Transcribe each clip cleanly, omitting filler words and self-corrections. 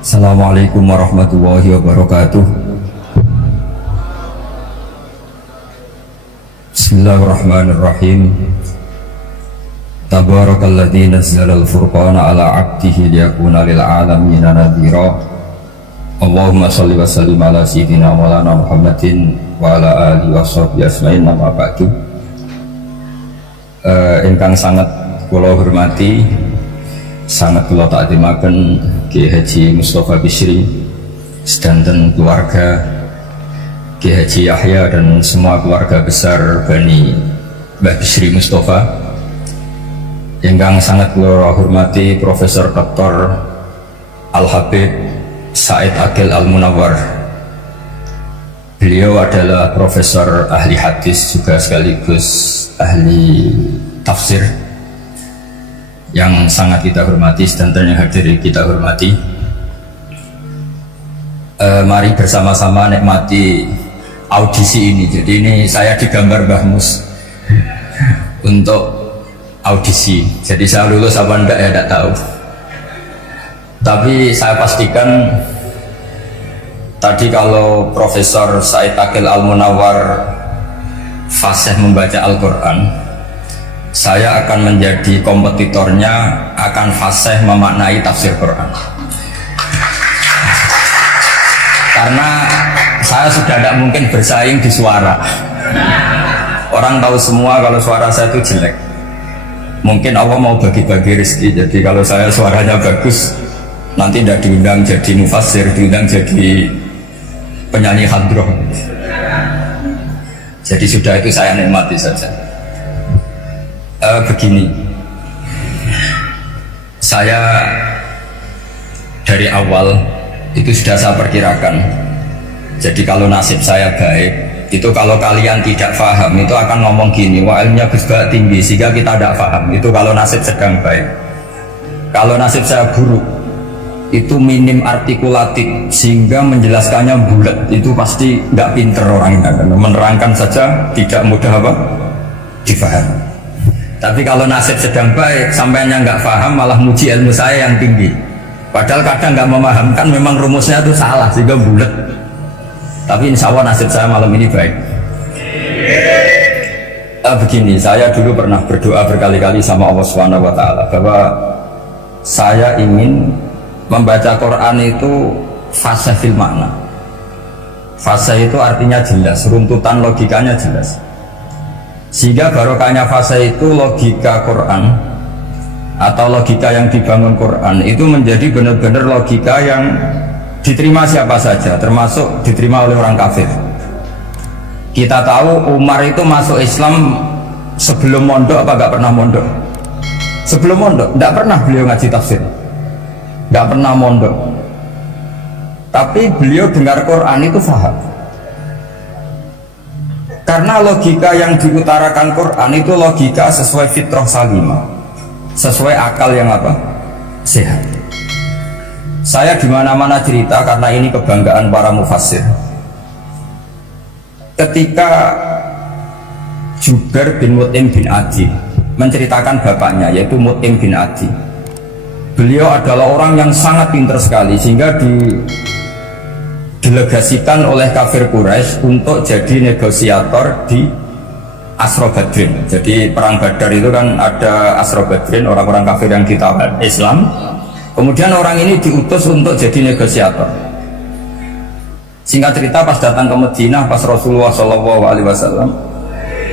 Assalamualaikum warahmatullahi wabarakatuh. Bismillahirrahmanirrahim. Tabarakalladzi nazzala al-furqana ala 'abdihi liyakuna lil 'alamina nadhira. Allahumma shalli wa sallim ala sayyidina maulana Muhammadin wa ala alihi washabbihi ajmain. Amma ba'du. Ingkang sangat kula hormati, sangat kula takdimaken Kiai Haji Mustafa Bisri sedanten keluarga Kiai Haji Yahya dan semua keluarga besar Bani Mbah Bisri Mustafa. Ingkang sangat kula hormati Profesor Dr. Al-Habib Said Aqil Al-Munawwar. Beliau adalah profesor ahli hadis juga sekaligus ahli tafsir yang sangat kita hormati, sedanten yang hadir kita hormati. Mari bersama-sama nikmati audisi ini. Jadi ini saya digambar Mbah Mus untuk audisi. Jadi saya lulus apa enggak ya tidak tahu. Tapi saya pastikan tadi kalau Profesor Said Aqil Al-Munawwar fasih membaca Al-Quran, saya akan menjadi kompetitornya, akan fasih memaknai tafsir Quran. Karena saya sudah tidak mungkin bersaing di suara. Orang tahu semua kalau suara saya itu jelek. Mungkin Allah mau bagi-bagi rezeki. Jadi kalau saya suaranya bagus, nanti tidak diundang jadi mufassir, diundang jadi penyanyi hadroh. Jadi sudah itu saya nikmati saja. Begini, saya dari awal itu sudah saya perkirakan. Jadi kalau nasib saya baik, itu kalau kalian tidak paham itu akan ngomong gini, wah ilmunya Gus Bak tinggi sehingga kita tidak paham. Itu kalau nasib sedang baik. Kalau nasib saya buruk, itu minim artikulatif sehingga menjelaskannya bulat, itu pasti nggak pinter orangnya, menerangkan saja tidak mudah apa difahami. Tapi kalau nasib sedang baik, sampainya nggak paham malah muji ilmu saya yang tinggi, padahal kadang nggak memahamkan memang rumusnya itu salah sehingga bulat. Tapi insya Allah nasib saya malam ini baik. Begini, saya dulu pernah berdoa berkali-kali sama Allah Subhanahu Wa Taala bahwa saya ingin membaca Quran itu fasih fil makna. Fasih itu artinya jelas, runtutan logikanya jelas. Sehingga barokahnya fase itu logika Quran atau logika yang dibangun Quran itu menjadi benar-benar logika yang diterima siapa saja, termasuk diterima oleh orang kafir. Kita tahu Umar itu masuk Islam sebelum mondok apa gak pernah mondok? Sebelum mondok, tidak pernah beliau ngaji tafsir, gak pernah mondok. Tapi beliau dengar Quran itu faham. Karena logika yang diutarakan Quran itu logika sesuai fitrah salimah, sesuai akal yang apa? Sehat. Saya dimana-mana cerita karena ini kebanggaan para mufassir. Ketika Jubair bin Mut'im bin Adi menceritakan bapaknya yaitu Mut'im bin Adi, beliau adalah orang yang sangat pintar sekali sehingga didelegasikan oleh kafir Quraisy untuk jadi negosiator di Asra Badrin. Jadi perang Badar itu kan ada Asra Badrin, orang-orang kafir yang ditawan Islam. Kemudian orang ini diutus untuk jadi negosiator. Singkat cerita, pas datang ke Madinah, pas Rasulullah SAW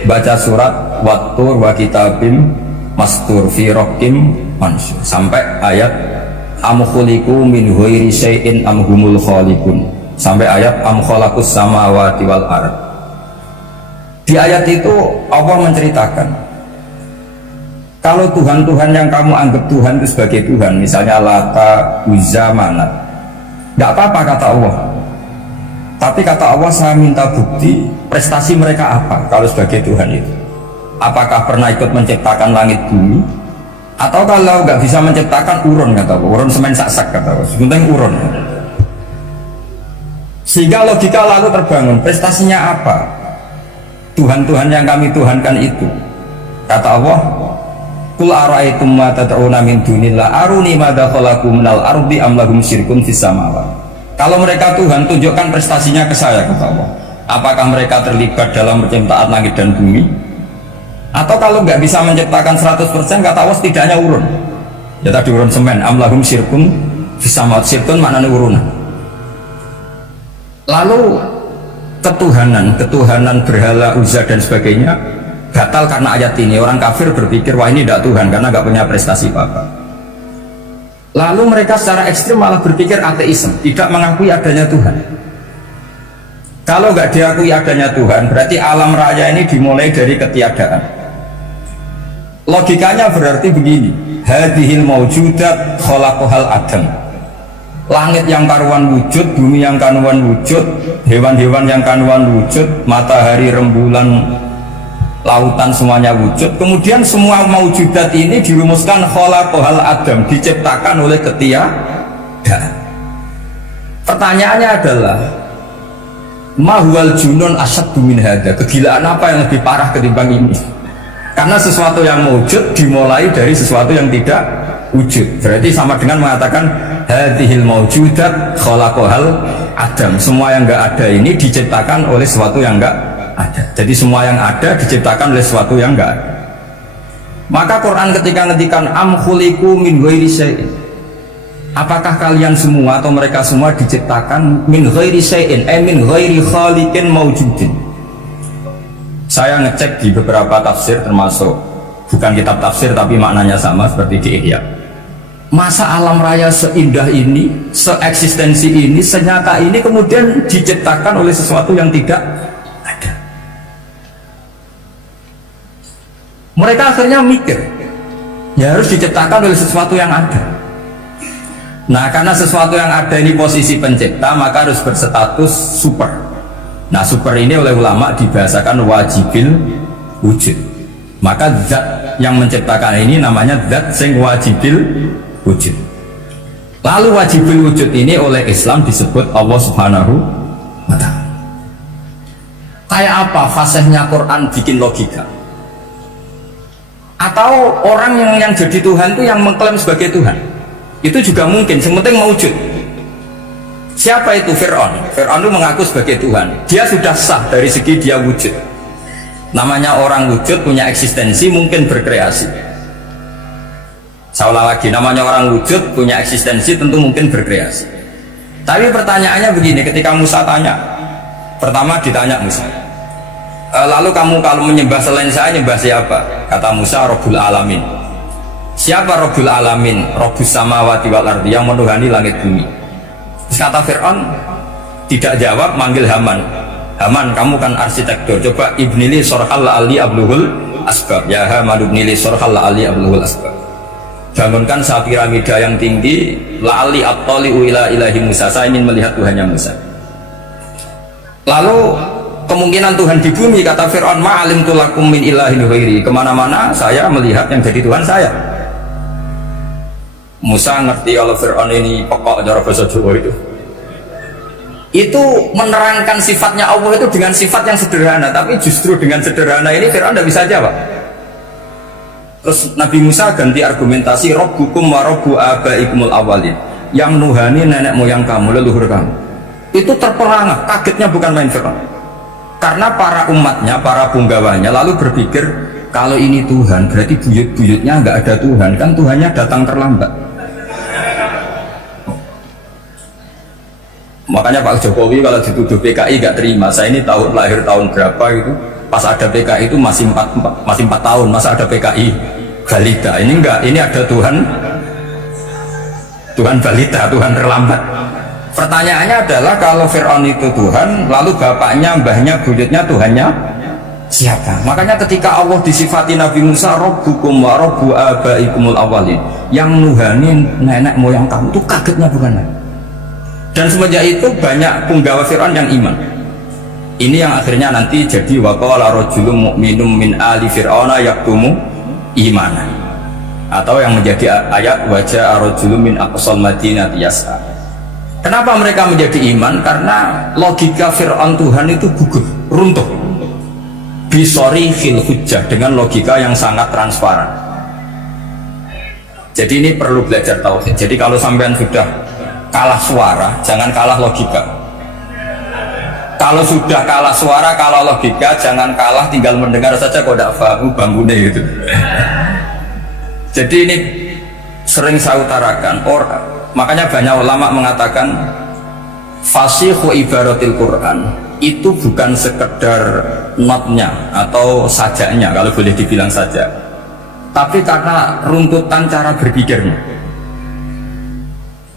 baca surat Wattur wa kitabim mastur fi rokim mansur sampai ayat am khuliqu min ghairi syai'in am humul khaliqun, sampai ayat am khalaqus samawati wal ard. Di ayat itu Allah menceritakan kalau Tuhan-Tuhan yang kamu anggap Tuhan itu sebagai Tuhan, misalnya Lata, Uzza, Manat, tidak apa-apa kata Allah. Tapi kata Allah, saya minta bukti prestasi mereka apa kalau sebagai Tuhan itu. Apakah pernah ikut menciptakan langit bumi? Atau kalau nggak bisa menciptakan urun, kata Allah, urun semen sak-sak, kata Allah, sebentar urun. Sehingga logika lalu terbangun, prestasinya apa Tuhan-Tuhan yang kami tuhankan itu? Kata Allah, Qul ara'aytum ma tad'una min dunillah aruni madza khalaqu minal ardi am lahum syirkun fis samawati. Kalau mereka Tuhan, tunjukkan prestasinya ke saya, kata Allah. Apakah mereka terlibat dalam penciptaan langit dan bumi? Atau kalau nggak bisa menciptakan 100%, kata Allah setidaknya urun. Ya tadi urun semen, am lahum syirkun fis samawati. Syirkun maknanya urunan. Lalu ketuhanan berhala, Uzza dan sebagainya batal karena ayat ini. Orang kafir berpikir wah ini tidak Tuhan karena nggak punya prestasi apa-apa. Lalu mereka secara ekstrim malah berpikir ateisme, tidak mengakui adanya Tuhan. Kalau nggak diakui adanya Tuhan, berarti alam raya ini dimulai dari ketiadaan. Logikanya berarti begini, hadhil maujudat khalaqahal adam. Langit yang karuan wujud, bumi yang karuan wujud, hewan-hewan yang karuan wujud, matahari, rembulan, lautan semuanya wujud. Kemudian semua maujudat ini dirumuskan khalaqahal adam, diciptakan oleh ketiadaan. Pertanyaannya adalah mahwal junun asyaddu min hadza, kegilaan apa yang lebih parah ketimbang ini? Karena sesuatu yang wujud dimulai dari sesuatu yang tidak wujud. Berarti sama dengan mengatakan hadhil maujudat khalaqahal adam. Semua yang enggak ada ini diciptakan oleh sesuatu yang enggak ada. Jadi semua yang ada diciptakan oleh sesuatu yang enggak ada. Maka Quran ketika ngendikan am khuliqu min ghairi syai'in, apakah kalian semua atau mereka semua diciptakan min ghairi syai'in, min ghairi khaliqin maujudin. Saya ngecek di beberapa tafsir, termasuk bukan kitab tafsir tapi maknanya sama seperti di Ihya. Masa alam raya seindah ini, seeksistensi ini, senyata ini kemudian diciptakan oleh sesuatu yang tidak ada. Mereka akhirnya mikir, ya harus diciptakan oleh sesuatu yang ada. Nah, karena sesuatu yang ada ini posisi pencipta, maka harus berstatus super. Nah, super ini oleh ulama dibahasakan wajibil wujud. Maka zat yang menciptakan ini namanya zat sing wajibil wujud. Lalu wajibil wujud ini oleh Islam disebut Allah Subhanahu wa ta'ala. Kayak apa fasihnya Quran bikin logika? Atau orang yang jadi Tuhan itu yang mengklaim sebagai Tuhan? Itu juga mungkin, yang penting mewujud. Siapa itu Fir'aun? Fir'aun itu mengaku sebagai Tuhan. Dia sudah sah dari segi dia wujud. Namanya orang wujud punya eksistensi, mungkin berkreasi. Saya ulang lagi, namanya orang wujud punya eksistensi, tentu mungkin berkreasi. Tapi pertanyaannya begini, ketika Musa tanya, pertama ditanya Musa, lalu kamu kalau menyembah selain saya, nyembah siapa? Kata Musa, Rabbul Alamin. Siapa Rabbul Alamin? Rabbus samawati wal ardi, yang menuhani langit bumi. Terus kata Fir'aun, tidak jawab, manggil Haman. Haman, kamu kan arsitektur, coba ibnili sorhal la'ali abluhul asbab. Ya Haman ibnili sorhal la'ali abluhul asbab. Bangunkan satu piramida yang tinggi, la'ali attali'u ila ilahi Musa, saya ingin melihat Tuhannya Musa. Lalu kemungkinan Tuhan di bumi, kata Fir'aun, ma'alim tulakum min ilahin ghairi, kemana-mana saya melihat yang jadi Tuhan saya. Musa ngerti kalau Fir'aun ini pokok cara bahasa Jawa itu menerangkan sifatnya Allah itu dengan sifat yang sederhana, tapi justru dengan sederhana ini Fir'aun tidak bisa jawab. Terus Nabi Musa ganti argumentasi, Rabbukum wa Rabbu abaikumul awalin, yang nuhani nenek moyang kamu, leluhur kamu. Itu terperangah, kagetnya bukan main Fir'aun, karena para umatnya, para punggawanya lalu berpikir kalau ini Tuhan berarti buyut-buyutnya nggak ada Tuhan, kan Tuhannya datang terlambat. Makanya Pak Jokowi kalau dituduh PKI gak terima. Saya ini lahir tahun berapa itu, pas ada PKI itu masih 4 tahun, masa ada PKI balita? Ini enggak, ini ada Tuhan balita, Tuhan terlambat. Pertanyaannya adalah kalau Fir'aun itu Tuhan, lalu bapaknya, mbahnya, buyutnya Tuhannya siapa? Makanya ketika Allah disifati Nabi Musa, Rabbukum wa Rabbu abaikumul awalin, yang nuhani nenek moyang kamu, itu kagetnya bukan main. Dan semenjak itu banyak punggawa Fir'aun yang iman. Ini yang akhirnya nanti jadi waqala rajulun mu'minun min ali fir'auna yaktumu imanan, atau yang menjadi ayat wajah rajulun min aqsal madinati yas'a. Kenapa mereka menjadi iman? Karena logika Fir'aun Tuhan itu gugur, runtuh bisori khil hujjah, dengan logika yang sangat transparan. Jadi ini perlu belajar tauhid. Jadi kalau sampean sudah kalah suara, jangan kalah logika. Kalau sudah kalah suara, kalah logika, jangan kalah tinggal mendengar saja kok tidak paham bambune gitu. Jadi ini sering saya utarakan, makanya banyak ulama mengatakan fasihhu ibaratil Quran itu bukan sekedar notnya atau sajanya, kalau boleh dibilang saja, tapi karena runtutan cara berpikirnya.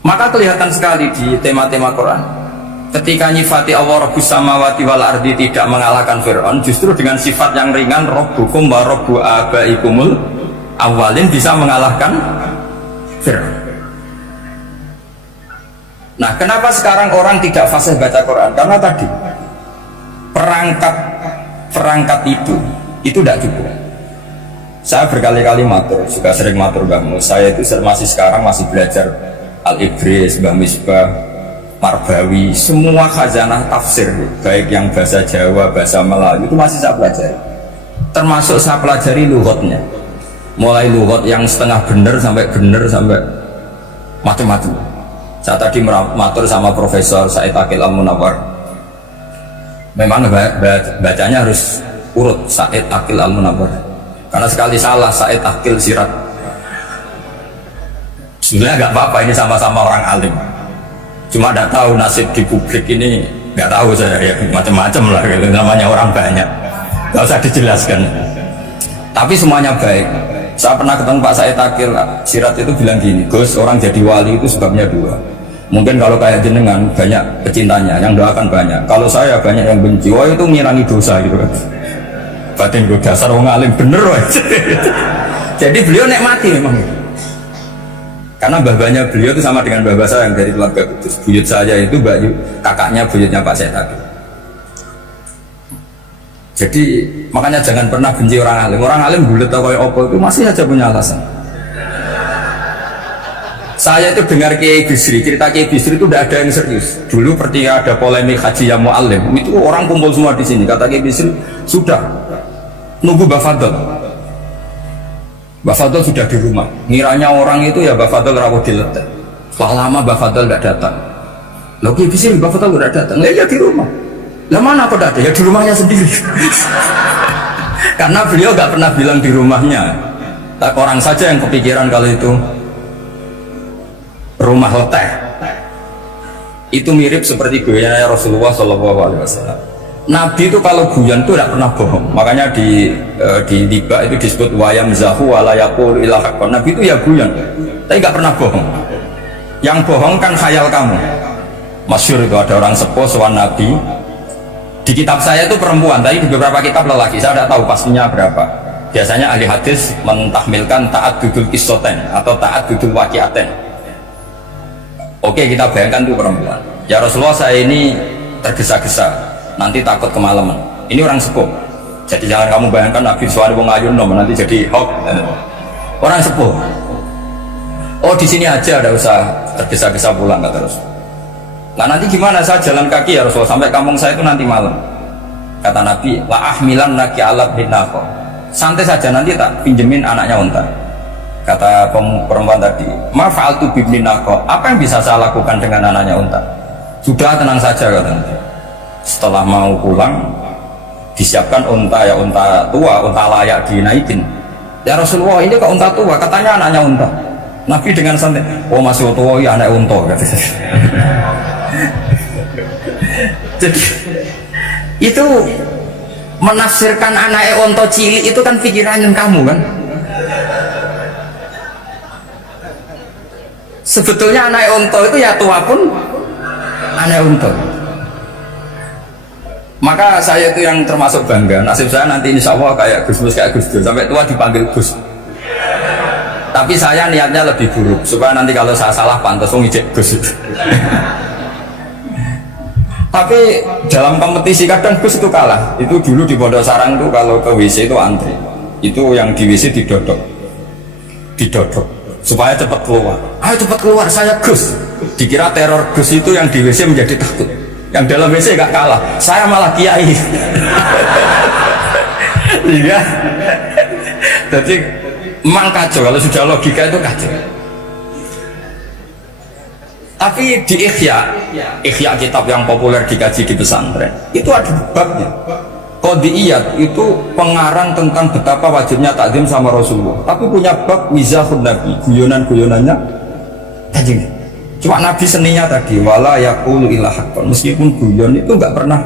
Maka kelihatan sekali di tema-tema Quran ketika nyifati Allah Rabbus samawati wal ardi tidak mengalahkan Fir'aun, justru dengan sifat yang ringan Rabbukum wa Rabbu abaikumul awalin bisa mengalahkan Fir'aun. Nah, kenapa sekarang orang tidak fasih baca Quran? Karena tadi perangkat itu tidak cukup. Saya berkali-kali matur, juga sering matur Mbah Mus. Saya itu sekarang masih belajar Al-Ibris, Mbah Misbah, Marbawi, semua khazanah tafsir, baik yang bahasa Jawa, bahasa Melayu, itu masih saya pelajari. Termasuk saya pelajari lughatnya, mulai lughat yang setengah benar sampai macam-macam. Saya tadi matur sama Profesor Said Aqil Al-Munawwar. Memang bacanya harus urut Said Aqil Al-Munawwar, karena sekali salah Said Aqil Sirat. Sebenarnya nggak apa-apa, ini sama-sama orang alim, cuma tidak tahu nasib di publik ini, nggak tahu saya ya, macam-macam lah gitu. Namanya orang banyak, nggak usah dijelaskan, tapi semuanya baik. Saya pernah ketemu Pak Said Aqil Sirat itu bilang gini, Gus, orang jadi wali itu sebabnya dua. Mungkin kalau kayak jenengan banyak pecintanya yang doakan banyak, kalau saya banyak yang benci, wah itu ngirangi dosa gitu kan. Batin gue dasar orang alim bener wah. Jadi beliau nikmati memang, karena babanya beliau itu sama dengan babah saya yang dari keluarga Kudus. Buyut saya itu kakaknya buyutnya Pak Said Aqil. Jadi makanya jangan pernah benci orang alim. Orang alim bulet atau kayak opo itu masih aja punya alasan. Saya itu dengar Kiai Bisri, cerita Kiai Bisri itu tidak ada yang serius. Dulu ketika ada polemik haji yang mu'alim, itu orang kumpul semua di sini. Kata Kiai Bisri, sudah nunggu Mbah Fadl. Mbah Fadl sudah di rumah. Ngiranya orang itu ya Mbah Fadl rawuh diletek. Setelah lama Mbah Fadl tidak datang. Loh Kiai Bisri, Mbah Fadl tidak datang. Ya di rumah. Lah mana kok tidak ada? Ya di rumahnya sendiri. Karena beliau nggak pernah bilang di rumahnya. Orang saja yang kepikiran kalau itu rumah leteh. Itu mirip seperti goyangnya Rasulullah SAW. Nabi itu kalau guyon itu tidak pernah bohong. Makanya di Liba itu disebut wayam zahu walayakul ilahakon. Nabi itu ya guyon, tapi nggak pernah bohong. Yang bohong kan khayal kamu. Masyhur itu ada orang sepuh sowan Nabi. Di kitab saya itu perempuan, tapi di beberapa kitab lelaki. Saya tidak tahu pastinya berapa. Biasanya ahli hadis mentahmilkan taat dudul kisoten atau taat dudul wakiaten. Oke, kita bayangkan itu perempuan. Ya Rasulullah, saya ini tergesa-gesa, nanti takut kemalaman. Ini orang sepuh. Jadi jangan kamu bayangkan Nabi Suwani wong ayu nom nanti jadi hok. Orang sepuh. Oh di sini aja, ada usah tergesa-gesa pulang kata Rasul. Nah nanti gimana, saya jalan kaki ya Rasulullah sampai kampung saya itu nanti malam. Kata Nabi, la ahmilan naki alat bin nako. Santai saja, nanti tak pinjemin anaknya unta. Kata perempuan tadi, ma fa'altu bibnin nako. Apa yang bisa saya lakukan dengan anaknya unta? Sudah, tenang saja kata Nabi. Setelah mau pulang, disiapkan unta, ya unta tua, unta layak dinaikin. Ya Rasulullah, ini kok unta tua? Katanya anaknya unta. Nabi dengan santai, oh masih tua ya anak unta. Jadi itu menafsirkan anaknya unta cilik itu kan pikiran kamu kan. Sebetulnya anak unta itu ya tua pun anak unta. Maka saya itu yang termasuk bangga. Nasib saya nanti insya Allah kayak Gus Mus, kayak Gus Dur, sampai tua dipanggil Gus. Tapi saya niatnya lebih buruk supaya nanti kalau saya salah pantas ngijek Gus. Tapi dalam kompetisi kadang Gus itu kalah. Itu dulu di Pondok Sarang itu kalau ke WC itu antri. Itu yang di WC didodok supaya cepat keluar. Ayo cepat keluar, saya Gus. Dikira teror Gus itu yang di WC menjadi takut. Yang dalam WC gak kalah, saya malah kiai. Iya. Jadi Memang kacau, kalau sudah logika itu kacau. Tapi di Ihya kitab yang populer dikaji di pesantren, itu ada babnya. Qadiyat itu pengarang tentang betapa wajibnya takzim sama Rasulullah. Tapi punya bab mizahun Nabi, guyonan-guyonannya Kanjeng. Cuma Nabi seninya tadi, wala yaqulu illa haqqan. Meskipun guyon itu nggak pernah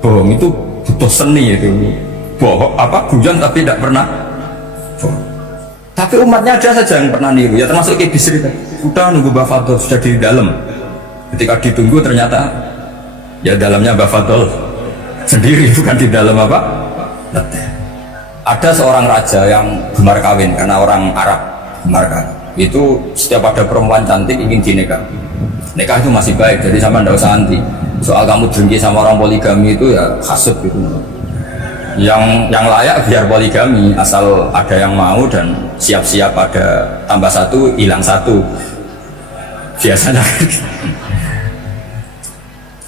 bohong, itu butuh seni itu. Bohong apa guyon tapi tidak pernah bohong. Tapi umatnya ada saja yang pernah niru, ya termasuk Ki Bisri tadi. Sudah nunggu Mbah Fadl, sudah di dalam. Ketika ditunggu ternyata ya dalamnya Mbah Fadl sendiri, bukan di dalam apa? Ada seorang raja yang gemar kawin karena orang Arab gemar kawin. Itu setiap ada perempuan cantik ingin dinikah. Nikah itu masih baik, jadi sama ndak usah anti. Soal kamu dengki sama orang poligami itu ya hasut gitu. Yang layak biar poligami, asal ada yang mau dan siap-siap ada tambah satu hilang satu biasanya.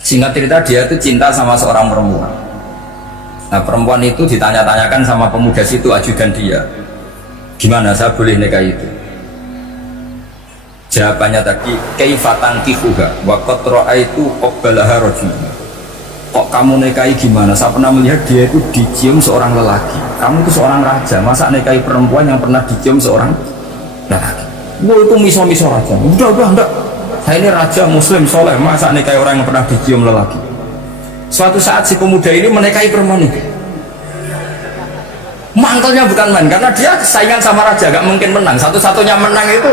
Singkat cerita, dia itu cinta sama seorang perempuan. Nah, perempuan itu ditanya-tanyakan sama pemuda situ, ajudan dia, gimana saya boleh nikah itu? Jawabannya tadi, kaifatan kihuha wa qad ra'aitu qabbalaha rajul. Kok kamu nikahi gimana? Saya pernah melihat dia itu dicium seorang lelaki. Kamu itu seorang raja, masa nikahi perempuan yang pernah dicium seorang lelaki? Wah, itu miso-miso raja. Udah, enggak. Saya ini raja muslim soleh, masa nikahi orang yang pernah dicium lelaki? Suatu saat si pemuda ini menikahi perempuan itu. Mangkelnya bukan main, karena dia saingan sama raja, gak mungkin menang. Satu-satunya menang itu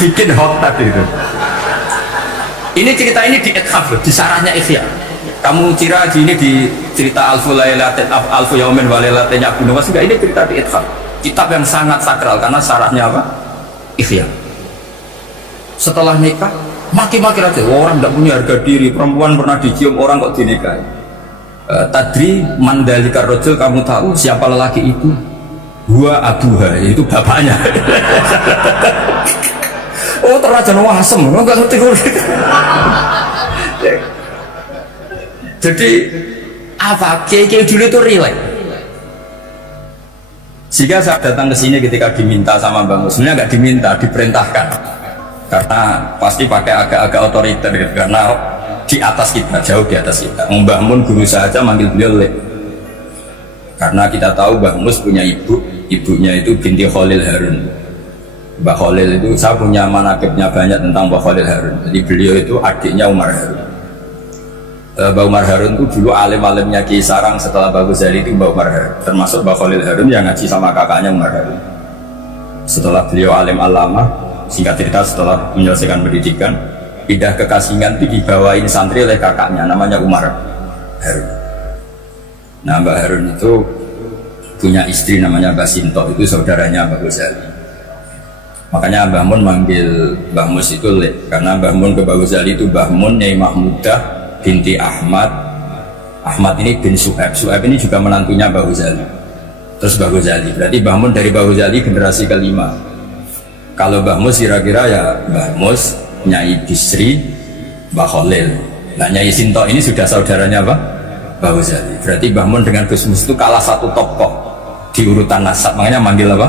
bikin hot tadi itu. Ini cerita ini di Ithaf, di sarahnya Ihya. Kamu kira di ini di cerita Alfu Yaumin wa Lailatin Abu Nawas, enggak, ini cerita di Ithaf, kitab yang sangat sakral karena sarahnya apa? Ihya. Setelah nikah maki-maki raja, orang tidak punya harga diri, perempuan pernah dicium orang kok dinikahi. Tadri mandalika rojul, kamu tahu siapa lelaki itu? Gua abuha, itu bapaknya. Oh, terraja wasem, enggak ngerti. Jadi apa? Kiai-kiai dulu itu relax. Jika saya datang ke sini ketika diminta sama Mbak Mus, sebenarnya nggak diminta, diperintahkan. Karena pasti pakai agak-agak otoriter, gitu. Karena di atas kita, jauh di atas kita. Mbah Mun guru saja manggil beliau Lek. Karena kita tahu Mbah Mus punya ibu, ibunya itu binti Khalil Harun. Mbah Khalil itu, saya punya manakibnya banyak tentang Mbah Khalil Harun. Jadi beliau itu adiknya Umar Harun. Mbah Umar Harun itu dulu alim-alimnya Ki Sarang, setelah Mbah Ghazali itu Mbah Umar Harun, termasuk Mbah Khalil Harun yang ngaji sama kakaknya Umar Harun. Setelah beliau alim alama, singkat cerita setelah menyelesaikan pendidikan, pindah ke Kasingan itu dibawain santri oleh kakaknya namanya Umar Harun. Nah, Mbah Harun itu punya istri namanya Mbah Sinto, itu saudaranya Mbah Ghazali. Makanya Mbah Mun manggil Mbah Mus itu Lek, karena Mbah Mun ke Mbah Ghazali itu Mbah Mun Nyai Mahmudah binti Ahmad. Ahmad ini bin Su'aib. Su'aib ini juga menantunya Mbah Ghazali. Terus Mbah Ghazali, berarti Mbah Mun dari Mbah Ghazali generasi kelima. Kalau Mbah Mus kira-kira ya Mbah Mus, Nyai Bisri, Mbah Khalil. Nah, Nyai Sinto ini sudah saudaranya apa? Mbah Ghazali. Berarti Mbah Mun dengan Gus Mus itu kalah satu tokoh di urutan nasab, makanya manggil apa?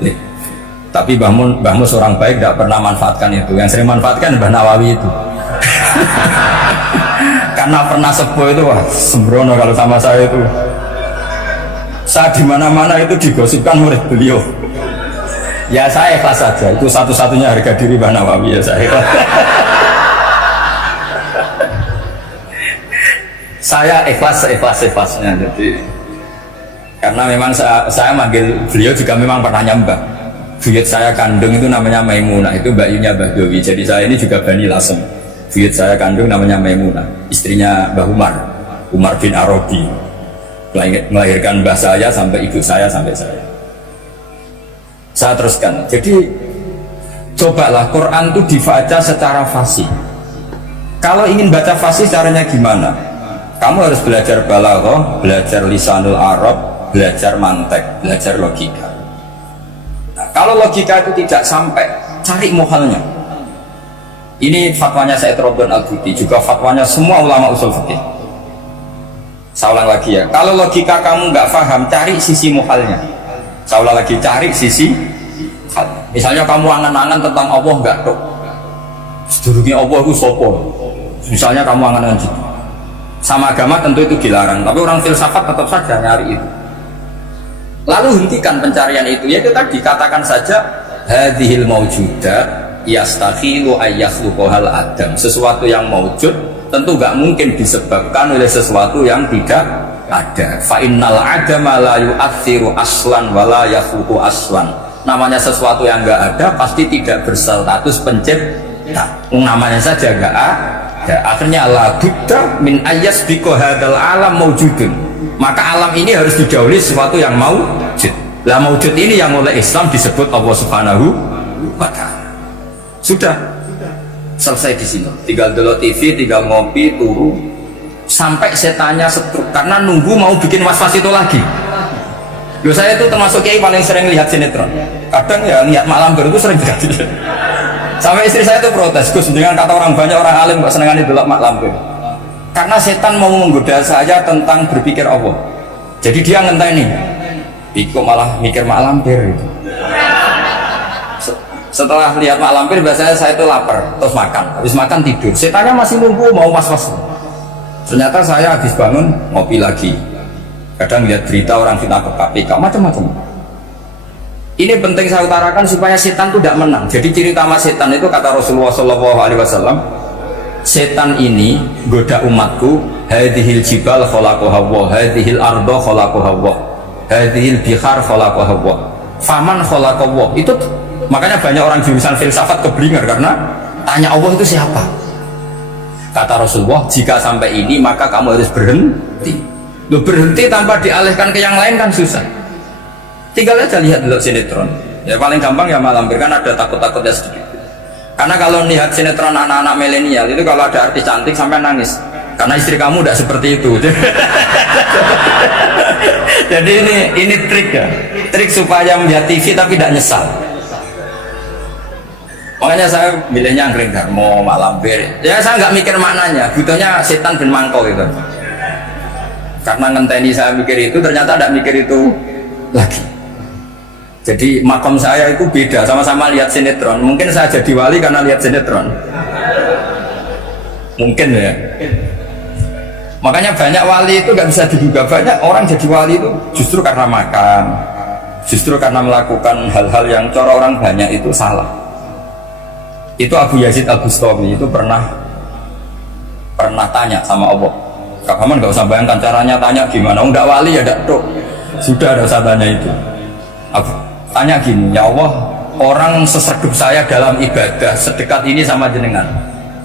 Lek. Tapi Mbah Mus orang baik, tidak pernah manfaatkan itu. Yang sering manfaatkan Mbah Nawawi itu. Karena pernah sepuh itu, wah sembrono kalau sama saya itu. Saya di mana-mana itu digosipkan murid beliau. Ya saya ikhlas saja, itu satu-satunya harga diri Mbah Nawawi, ya saya ikhlas. Saya ikhlas seikhlas-ikhlasnya. Jadi karena memang saya manggil beliau juga memang pernah nyambah. Buyut saya kandung itu namanya Maimunah, itu mbaknya Mbah Dowi. Jadi saya ini juga Bani Lasem. Buyut saya kandung namanya Maimunah, istrinya Mbah Umar bin Arabi, melahirkan mbah saya sampai ibu saya sampai saya. Saya teruskan. Jadi cobalah Quran itu dibaca secara fasih. Kalau ingin baca fasih caranya gimana? Kamu harus belajar balaghah, belajar lisanul Arab, belajar mantek, belajar logika. Nah, kalau logika itu tidak sampai, cari muhalnya. Ini fatwanya Said Robin Al-Buti, juga fatwanya semua ulama usul fikih. Saya ulang lagi ya, kalau logika kamu nggak paham, cari sisi muhalnya. Saya ulang lagi, cari sisi hati. Misalnya kamu angan-angan tentang Allah enggak dok, sedurunge Allah itu sopo. Misalnya kamu angan-angan gitu. Sama agama tentu itu dilarang, tapi orang filsafat tetap saja nyari itu. Lalu hentikan pencarian itu, yaitu tadi katakan saja hadhil maujudat yastakhilu ayyasluqahal adam. Sesuatu yang maujud tentu nggak mungkin disebabkan oleh sesuatu yang tidak ada. Fa innal adama la yu'athiru aslan wa la yakhluqu aslan. Namanya sesuatu yang nggak ada pasti tidak berstatus pencipta. Namanya saja nggak ada. Akhirnya la budda min ayyasbiqu hadzal alam maujudun. Maka alam ini harus didahului sesuatu yang maujud. Lah maujud ini yang oleh Islam disebut Allah Subhanahu wa taala. Sudah selesai di sini. Tinggal delok TV, tinggal ngopi, turu sampai setannya setruk karena nunggu mau bikin was-was itu lagi. Loh, saya itu termasuk kiai paling sering lihat sinetron. Kadang ya lihat Mak Lampir itu sering jadi. Sampai istri saya itu protes, Gus, dengan kata orang banyak orang alim kok senengan itu Mak Lampir. Karena setan mau menggoda saya tentang berpikir Allah. Jadi dia ngenteni. Kok malah mikir Mak Lampir. Setelah lihat Mak Lampir biasanya saya itu lapar, terus makan. Habis makan tidur. Setannya masih nunggu mau was-was. Ternyata saya habis bangun ngopi lagi. Kadang lihat berita orang fitnah ke KPK macam-macam. Ini penting saya utarakan supaya setan itu tidak menang. Jadi ciri utama setan itu kata Rasulullah SAW, setan ini goda umatku, hadhil jibal khalaqaha Allah, hadhil ardo khalaqaha Allah, hadhil bihar khalaqaha Allah, faman khalaqaha Allah. Itu makanya banyak orang jurusan filsafat keblinger karena tanya Allah itu siapa. Kata Rasulullah, jika sampai ini maka kamu harus berhenti. Loh, berhenti tanpa dialihkan ke yang lain kan susah. Tinggal aja lihat dulu sinetron. Ya paling gampang ya Mak Lampir, kan ada takut-takutnya sedikit. Karena kalau lihat sinetron anak-anak milenial itu kalau ada artis cantik sampai nangis. Karena istri kamu tidak seperti itu. Jadi ini trik ya. Trik supaya melihat TV tapi tidak nyesal. Makanya saya milihnya Anggrek Darmo, Mak Lampir. Ya saya nggak mikir maknanya, butuhnya setan bin mangkok gitu. Karena ngenteni saya mikir itu, ternyata tidak mikir itu lagi. Jadi makom saya itu beda, sama-sama lihat sinetron. Mungkin saya jadi wali karena lihat sinetron. Mungkin ya. Makanya banyak wali itu nggak bisa diduga. Banyak orang jadi wali itu justru karena makan, justru karena melakukan hal-hal yang cara orang banyak itu salah. Itu Abu Yazid Al-Bustami itu pernah tanya sama Allah. Kak Haman nggak usah bayangkan caranya tanya gimana. Enggak wali ya enggak tuh. Sudah ada usah tanya itu. Tanya gini, ya Allah, orang seserdup saya dalam ibadah sedekat ini sama jenengan.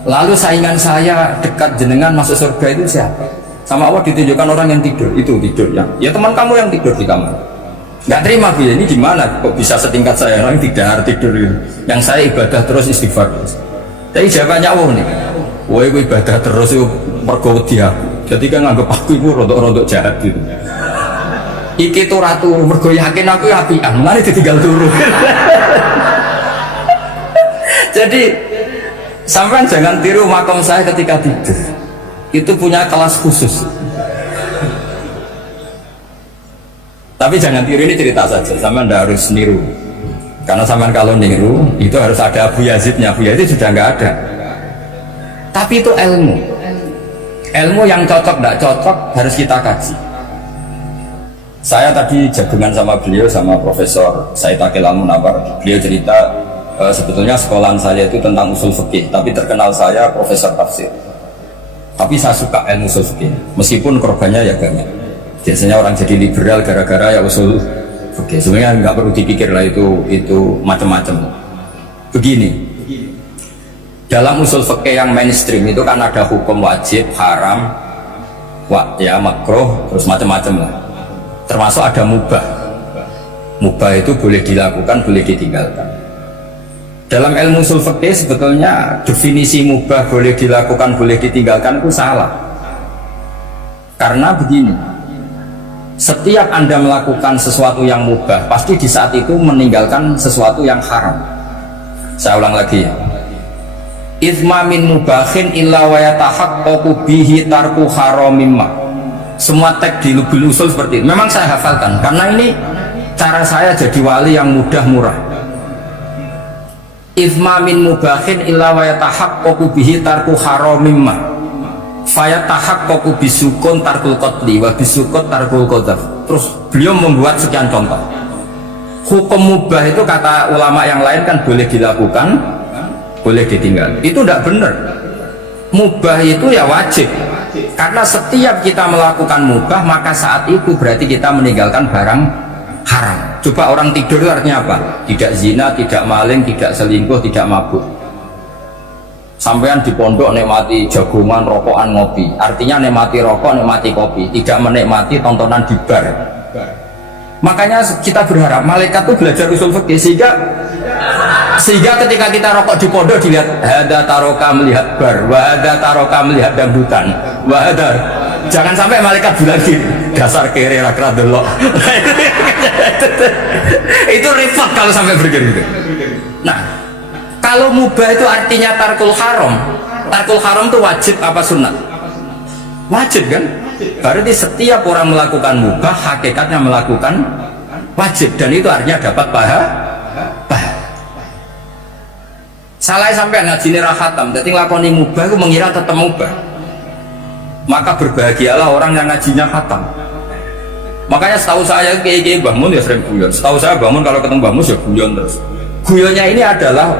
Lalu saingan saya dekat jenengan masuk surga itu siapa? Sama Allah ditunjukkan orang yang tidur, itu tidur ya teman kamu yang tidur di kamar. Nggak terima Bu, ini gimana kok bisa setingkat saya, orang tidak tidur gitu. Yang saya ibadah terus istighfar terus. Tapi jawabannya Allah nih, woi ibadah terus itu mergo wedi aku. Jadi kan nganggep aku itu rodok-rodok jahat gitu. Iki tuh ratu mergo yakin aku ya apian, mari ditinggal turu. Jadi sampean jangan tiru makom saya ketika tidur. Itu punya kelas khusus. Tapi jangan tiru, ini cerita saja, sampean tidak harus niru. Karena sampean kalau niru itu harus ada Abu Yazidnya. Abu Yazid sudah nggak ada. Tapi itu ilmu. Ilmu yang cocok tidak cocok harus kita kaji. Saya tadi jagungan sama beliau, sama Profesor Said Akil Al-Munawar. Beliau cerita sebetulnya sekolahan saya itu tentang usul fikih, tapi terkenal saya Profesor Tafsir. Tapi saya suka ilmu usul fikih, meskipun korbannya ya banyak. Biasanya orang jadi liberal gara-gara ya usul fikih. Sebenarnya nggak perlu dipikir lah itu macam-macam. Begini, dalam usul fikih yang mainstream itu kan ada hukum wajib, haram, ya makruh, terus macam-macam lah. Termasuk ada mubah. Mubah itu boleh dilakukan, boleh ditinggalkan. Dalam ilmu usul fikih sebetulnya definisi mubah boleh dilakukan, boleh ditinggalkan itu salah. Karena begini, setiap Anda melakukan sesuatu yang mubah, pasti di saat itu meninggalkan sesuatu yang haram. Saya ulang lagi ya. Ithma min mubahin illa wa yatahaqqaqu bihi tarku haramimma. Semua teks di Lubul Usul seperti itu. Memang saya hafalkan karena ini cara saya jadi wali yang mudah murah. Izma min mubahin illa wa yatahaqqaqu bihi tarku haramimma fayatahaqqaqu bisukun tarkul qatli wa bisukut tarkul qadzaf. Terus beliau membuat sekian contoh. Hukum mubah itu kata ulama yang lain kan boleh dilakukan, boleh ditinggal. Itu tidak benar. Mubah itu ya wajib, karena setiap kita melakukan mubah maka saat itu berarti kita meninggalkan barang haram. Coba orang tidur itu artinya apa? Tidak zina, tidak maling, tidak selingkuh, tidak mabuk. Sampean di pondok nikmati jagungan, rokokan, ngopi, artinya nikmati rokok, nikmati kopi, tidak menikmati tontonan di bar. Makanya kita berharap malaikat itu belajar usul fikih sehingga ketika kita rokok di pondok dilihat hada taroka melihat bar, wahada taroka melihat dangdutan, wahada. Jangan sampai malaikat bilang gini, dasar kere rakra delok. Itu repot kalau sampai begitu. Nah, kalau mubah itu artinya tarkul haram. Tarkul haram itu wajib apa sunat? Wajib kan? Berarti setiap orang melakukan mubah hakikatnya melakukan wajib, dan itu artinya dapat pahala. Salah sampai ngaji rahatam, jadi ngelakoni mubah itu mengira tetap mubah. Maka berbahagialah orang yang ngajinya khatam. Makanya setahu saya kiai bangun ya sering guyon. Setahu saya bangun kalau ketemu Mbah Mus ya guyon terus. Guyonnya ini adalah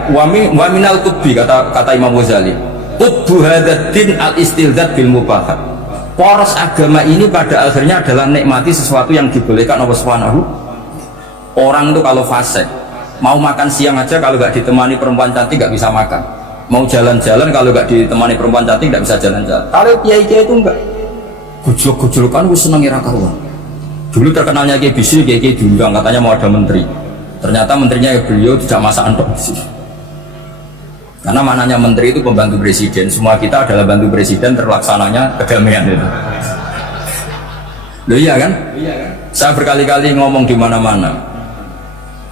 waminal qutbi kata Imam Ghazali. Qutbu hadaddin al istilzat bil mubahat. Poros agama ini pada akhirnya adalah nikmati sesuatu yang dibolehkan Allah Subhanahu. Orang itu kalau fasik mau makan siang aja kalau nggak ditemani perempuan cantik nggak bisa makan. Mau jalan-jalan kalau nggak ditemani perempuan cantik nggak bisa jalan-jalan. Kalau kiai-kiai itu enggak, gujluk-gujlukan gue seneng ira karuan. Dulu terkenalnya kiai bisi, kiai diundang katanya mau ada menteri. Ternyata menterinya beliau tidak masak antok bisi. Karena mananya menteri itu pembantu presiden. Semua kita adalah bantu presiden terlaksananya kedamaian itu. Loh iya kan? Saya berkali-kali ngomong di mana-mana.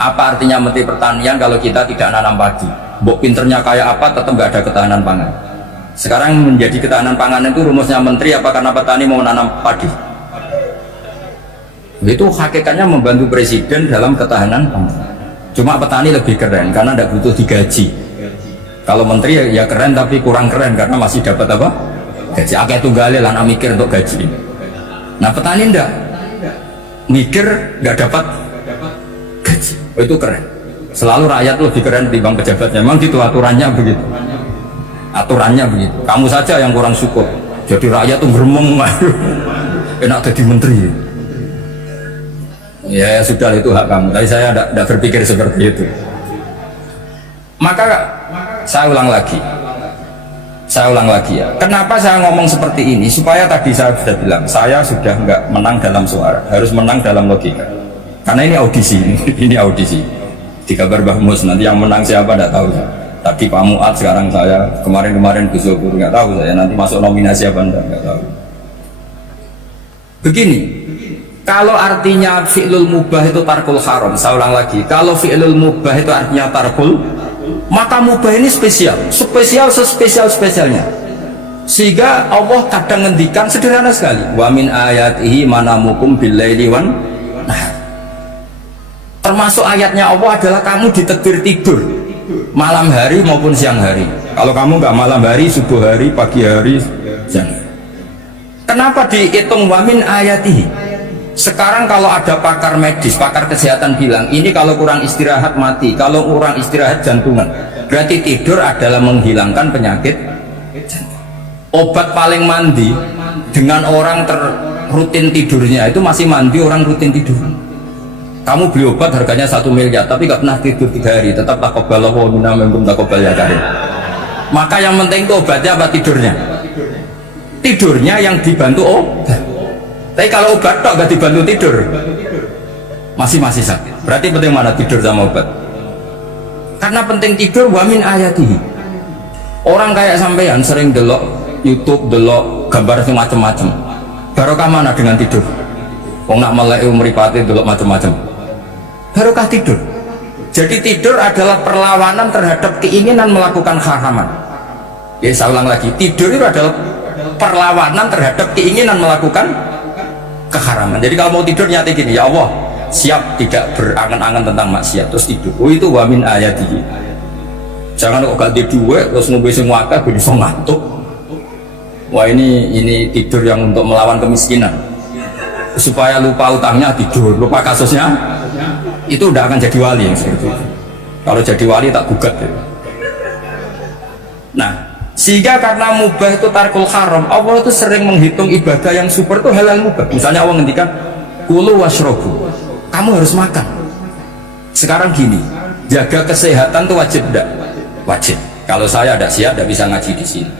Apa artinya menteri pertanian kalau kita tidak nanam padi? Mbok pinternya kayak apa tetap nggak ada ketahanan pangan. Sekarang menjadi ketahanan pangan itu rumusnya menteri apa karena petani mau nanam padi? Itu hakikatnya membantu presiden dalam ketahanan pangan. Cuma petani lebih keren karena tidak butuh digaji. Kalau menteri ya keren tapi kurang keren karena masih dapat apa? Gaji. Akeh tunggalnya lah mikir untuk gaji. Nah petani enggak mikir, nggak dapat gaji. Itu keren. Selalu rakyat lebih keren dibanding pejabatnya. Memang gitu aturannya begitu. Aturannya begitu. Kamu saja yang kurang syukur. Jadi rakyat tuh beremeng, enak jadi menteri. Ya sudah itu hak kamu. Tapi saya tidak berpikir seperti itu. Maka saya ulang lagi. Ya. Kenapa saya ngomong seperti ini? Supaya tadi saya sudah bilang, saya sudah nggak menang dalam suara, harus menang dalam logika. Karena ini audisi, ini audisi. Di kabar Mbah Mus nanti yang menang siapa tidak tahu. Tadi Pak Muat, sekarang saya, kemarin Gus Zobur nggak tahu saya. Nanti masuk nominasi apa nggak tahu. Begini, kalau artinya fi'lul mubah itu tarkul haram, saya ulang lagi. Kalau fi'lul mubah itu artinya tarkul, maka mubah ini spesialnya. Sehingga Allah kadang ngendikan sederhana sekali. Wa min ayatihi manamukum billaili wan nahar. Termasuk ayatnya Allah adalah kamu ditakdir tidur malam hari maupun siang hari. Kalau kamu nggak malam hari, subuh hari, pagi hari, siang. Kenapa dihitung wamin ayatihi? Sekarang kalau ada pakar medis, pakar kesehatan bilang ini kalau kurang istirahat mati, kalau kurang istirahat jantungan. Berarti tidur adalah menghilangkan penyakit jantung. Obat paling mandi dengan orang rutin tidurnya itu masih mandi orang rutin tidur. Kamu beli obat harganya 1 miliar tapi gak pernah tidur 3 hari, tetap takobbalallahu minna minkum takobbal ya karim. Maka yang penting itu obatnya apa tidurnya? Tidurnya yang dibantu obat. Tapi kalau obat tok gak dibantu tidur masih sakit. Berarti penting mana tidur sama obat? Karena penting tidur wa min ayatihi. Orang kayak sampean sering delok YouTube, delok gambar yang macam-macam. Barokah mana dengan tidur? Wong nak melek mripate delok macam-macam. Barokah tidur. Jadi tidur adalah perlawanan terhadap keinginan melakukan haraman. Ya saya ulang lagi, tidur itu adalah perlawanan terhadap keinginan melakukan keharaman. Jadi kalau mau tidur nyati gini, ya Allah, siap tidak berangan-angan tentang maksiat terus tidur. Oh itu wa min ayatihi. Jangan kok ganti duit terus ngombe sing akeh ben iso ngantuk. Wah ini tidur yang untuk melawan kemiskinan. Supaya lupa utangnya tidur, lupa kasusnya itu udah akan jadi wali yang seperti itu. Kalau jadi wali tak gugat ya. Nah, sehingga karena mubah itu tarkul haram, Allah itu sering menghitung ibadah yang super itu halal mubah. Misalnya Allah ngendikan kulu washrobu, kamu harus makan. Sekarang gini, jaga kesehatan itu wajib enggak? Wajib. Kalau saya ada sihat tidak bisa ngaji di sini.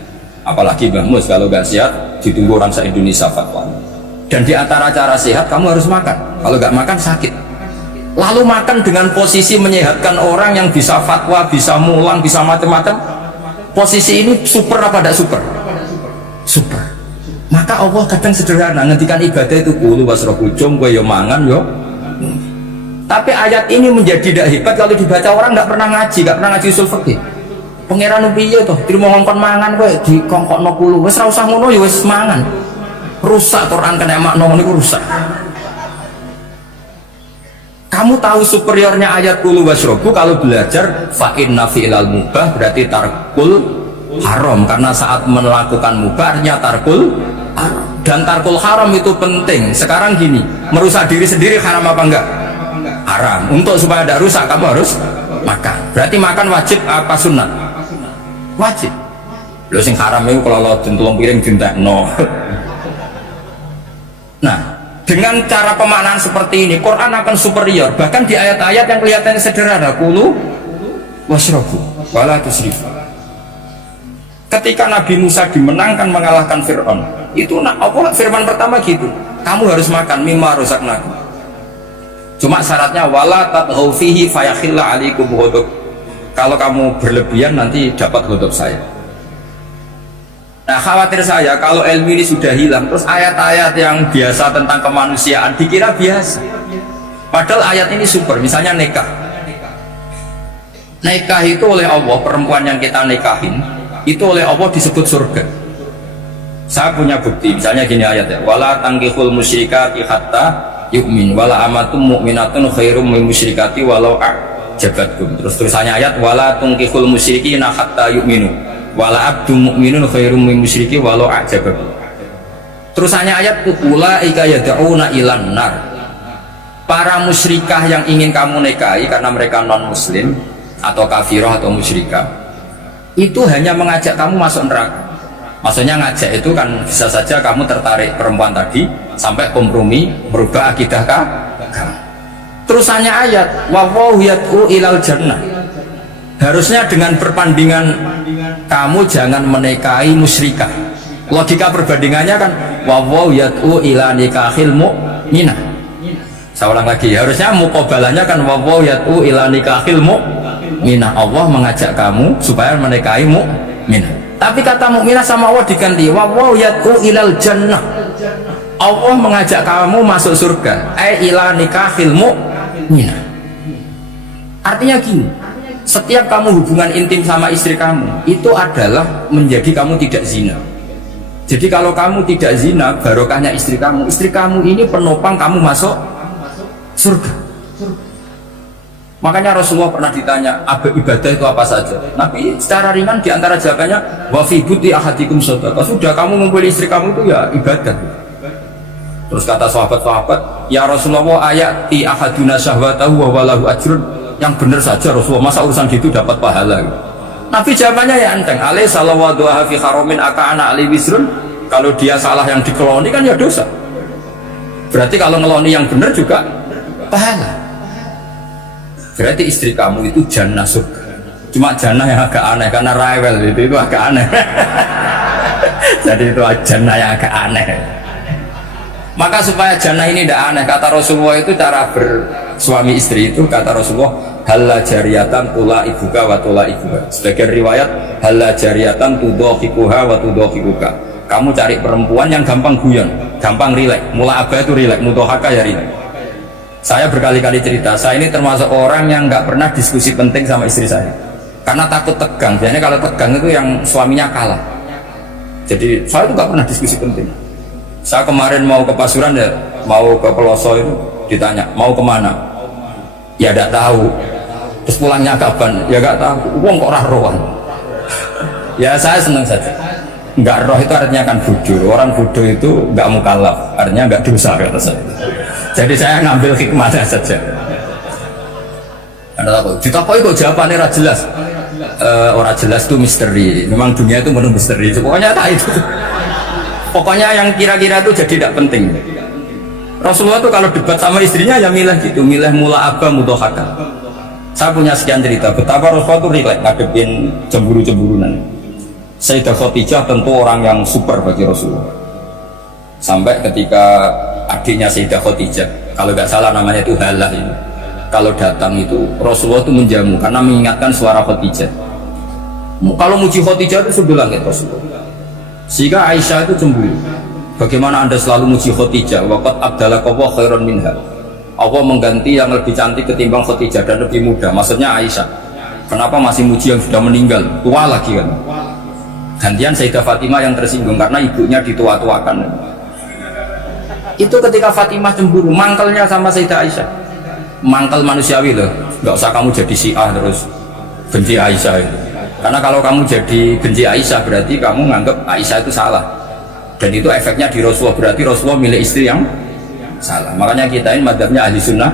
Apalagi Mbah Mus kalau nggak sihat ditunggu orang se-Indonesia fatwa. Dan di antara cara sehat kamu harus makan. Kalau nggak makan sakit. Lalu makan dengan posisi menyehatkan orang yang bisa fatwa, bisa mulang, bisa macam-macam. Posisi ini super apa tidak super? Super. Maka Allah kadang sederhana ngendikan ibadah itu kulu wasrobu jom gue yo mangan yo. Tapi ayat ini menjadi tidak hebat kalau dibaca orang nggak pernah ngaji, nggak pernah ngaji usul fikih. Pangeran piye toh terima ngongkon mangan kowe dikongkokno kulo wis ora usah ngono ya wis mangan. Rusak Quran kena makna niku rusak. Kamu tahu superiornya ayat kulu wasrobu kalau belajar fa inna fi'lal mubah berarti tarkul haram karena saat melakukan mubahnya tarkul haram. Dan tarkul haram itu penting. Sekarang gini, merusak diri sendiri haram apa enggak? Haram. Untuk supaya tidak rusak kamu harus makan. Berarti makan wajib apa sunat? Wajib. Lho sing haram itu kalau jentelung piring dintekno. Nah, dengan cara pemaknaan seperti ini Quran akan superior. Bahkan di ayat-ayat yang kelihatannya sederhana, kulu washrabu wala tusrifu. Ketika Nabi Musa dimenangkan mengalahkan Fir'aun, itu Allah firman pertama gitu, kamu harus makan mimma razaqnakum. Cuma syaratnya wala tatghaw fihi fayakhilla 'alaikum ghadab. Kalau kamu berlebihan nanti dapat ghadab saya. Nah, khawatir saya kalau ilmu ini sudah hilang terus ayat-ayat yang biasa tentang kemanusiaan dikira biasa. Padahal ayat ini super. Misalnya nikah. Nikah itu oleh Allah, perempuan yang kita nikahin itu oleh Allah disebut surga. Saya punya bukti, misalnya gini ayat ya, wala tangkihul musyrikati hatta yu'min wala amatum mu'minatun khairum min musyrikati walau a'jabatkum. Terus terusannya ayat wala tangkihul musyrikina hatta yu'minu wala abdu mu'minun khairum min musyriki walau a'jabakum. Terusannya ayat ulaika yad'una ilan nar. Para musyrikah yang ingin kamu nikahi karena mereka non muslim atau kafirah atau musyrikah itu hanya mengajak kamu masuk neraka. Maksudnya ngajak itu kan bisa saja kamu tertarik perempuan tadi sampai kompromi merubah akidah kamu. Terusannya ayat wa yad'u ilal jannah. Harusnya dengan perbandingan kamu jangan menikahi musyrikah. Logika perbandingannya kan wa yad'u ila nikahil mu'minah. Saya ulang lagi, harusnya muqabalahnya kan wa yad'u ila nikahil mu'minah. Allah mengajak kamu supaya menikahi mu'minah. Tapi kata mukminah sama Allah diganti wa yad'u ilal jannah. Allah mengajak kamu masuk surga. Ila nikahil mu'minah. Artinya gini, setiap kamu hubungan intim sama istri kamu itu adalah menjadi kamu tidak zina. Jadi kalau kamu tidak zina, barokahnya istri kamu ini penopang kamu masuk surga. Makanya Rasulullah pernah ditanya ibadah itu apa saja. Nabi secara ringan diantara jawabannya wa fi buti ahadikum shadaqah. Sudah kamu ngumpuli istri kamu itu ya ibadah. Terus kata sahabat-sahabat, ya Rasulullah ayati ahaduna syahwatahu wa walahu ajrun. Yang benar saja Rasulullah, masa urusan gitu dapat pahala. Nabi jawabannya ya enteng, alai salawatu fi haramin aka'ana ali wisrun. Kalau dia salah yang dikeloni kan ya dosa. Berarti kalau ngeloni yang benar juga pahala. Berarti istri kamu itu jannah surga. Cuma jannah yang agak aneh karena rewel itu agak aneh. Jadi itu jannah yang agak aneh. Maka supaya jannah ini tidak aneh, kata Rasulullah itu cara bersuami istri itu kata Rasulullah halla jariyatan tula ibuka wa tula ibuka. Sebagian riwayat halla jariyatan tudhaqikuha wa tudhaqikuka. Kamu cari perempuan yang gampang guyon, gampang rileks. Mula abah itu rileks, mudhahaka ya rileks. Saya berkali-kali cerita, saya ini termasuk orang yang nggak pernah diskusi penting sama istri saya karena takut tegang. Biasanya kalau tegang itu yang suaminya kalah. Jadi saya itu nggak pernah diskusi penting. Saya kemarin mau ke Pasuruan ya, mau ke Peloso itu ditanya mau kemana, ya tidak tahu. Terus pulangnya kapan, ya nggak tahu. Wong kok ora rohan. Ya saya senang saja. Nggak roh itu artinya kan bodoh. Orang bodoh itu nggak mukallaf, artinya nggak dosa kata saya. Jadi saya ngambil hikmahnya saja. Anda tahu, ditakoi kok jawabannya ora jelas. Orang jelas itu misteri. Memang dunia itu penuh misteri. Pokoknya tak itu. Pokoknya yang kira-kira itu jadi tidak penting. Rasulullah itu kalau debat sama istrinya ya milih gitu, milih mula abah mudohaka. Saya punya sekian cerita betapa Rasulullah itu rileks ngadepin cemburu-cemburunan. Sayyidah Khadijah tentu orang yang super bagi Rasulullah. Sampai ketika adiknya Sayyidah Khadijah, kalau nggak salah namanya itu Halah ini, kalau datang itu Rasulullah itu menjamu karena mengingatkan suara Khadijah. Kalau muji Khadijah itu sudah langit Rasulullah. Sehingga Aisyah itu cemburu. Bagaimana anda selalu muji Khadijah? Waqad abdalakallahu khairan minha. Allah mengganti yang lebih cantik ketimbang Khadijah dan lebih muda. Maksudnya Aisyah. Kenapa masih muji yang sudah meninggal? Tua lagi kan? Gantian Sayyidah Fatimah yang tersinggung karena ibunya ditua-tuakan. Itu ketika Fatimah cemburu, mangkelnya sama Sayyidah Aisyah. Mangkel manusiawi loh. Nggak usah kamu jadi Syiah terus benci Aisyah itu. Karena kalau kamu jadi benci Aisyah berarti kamu nganggap Aisyah itu salah. Dan itu efeknya di Rasulullah, berarti Rasulullah milih istri yang salah. Makanya kita ini madhabnya ahli sunnah.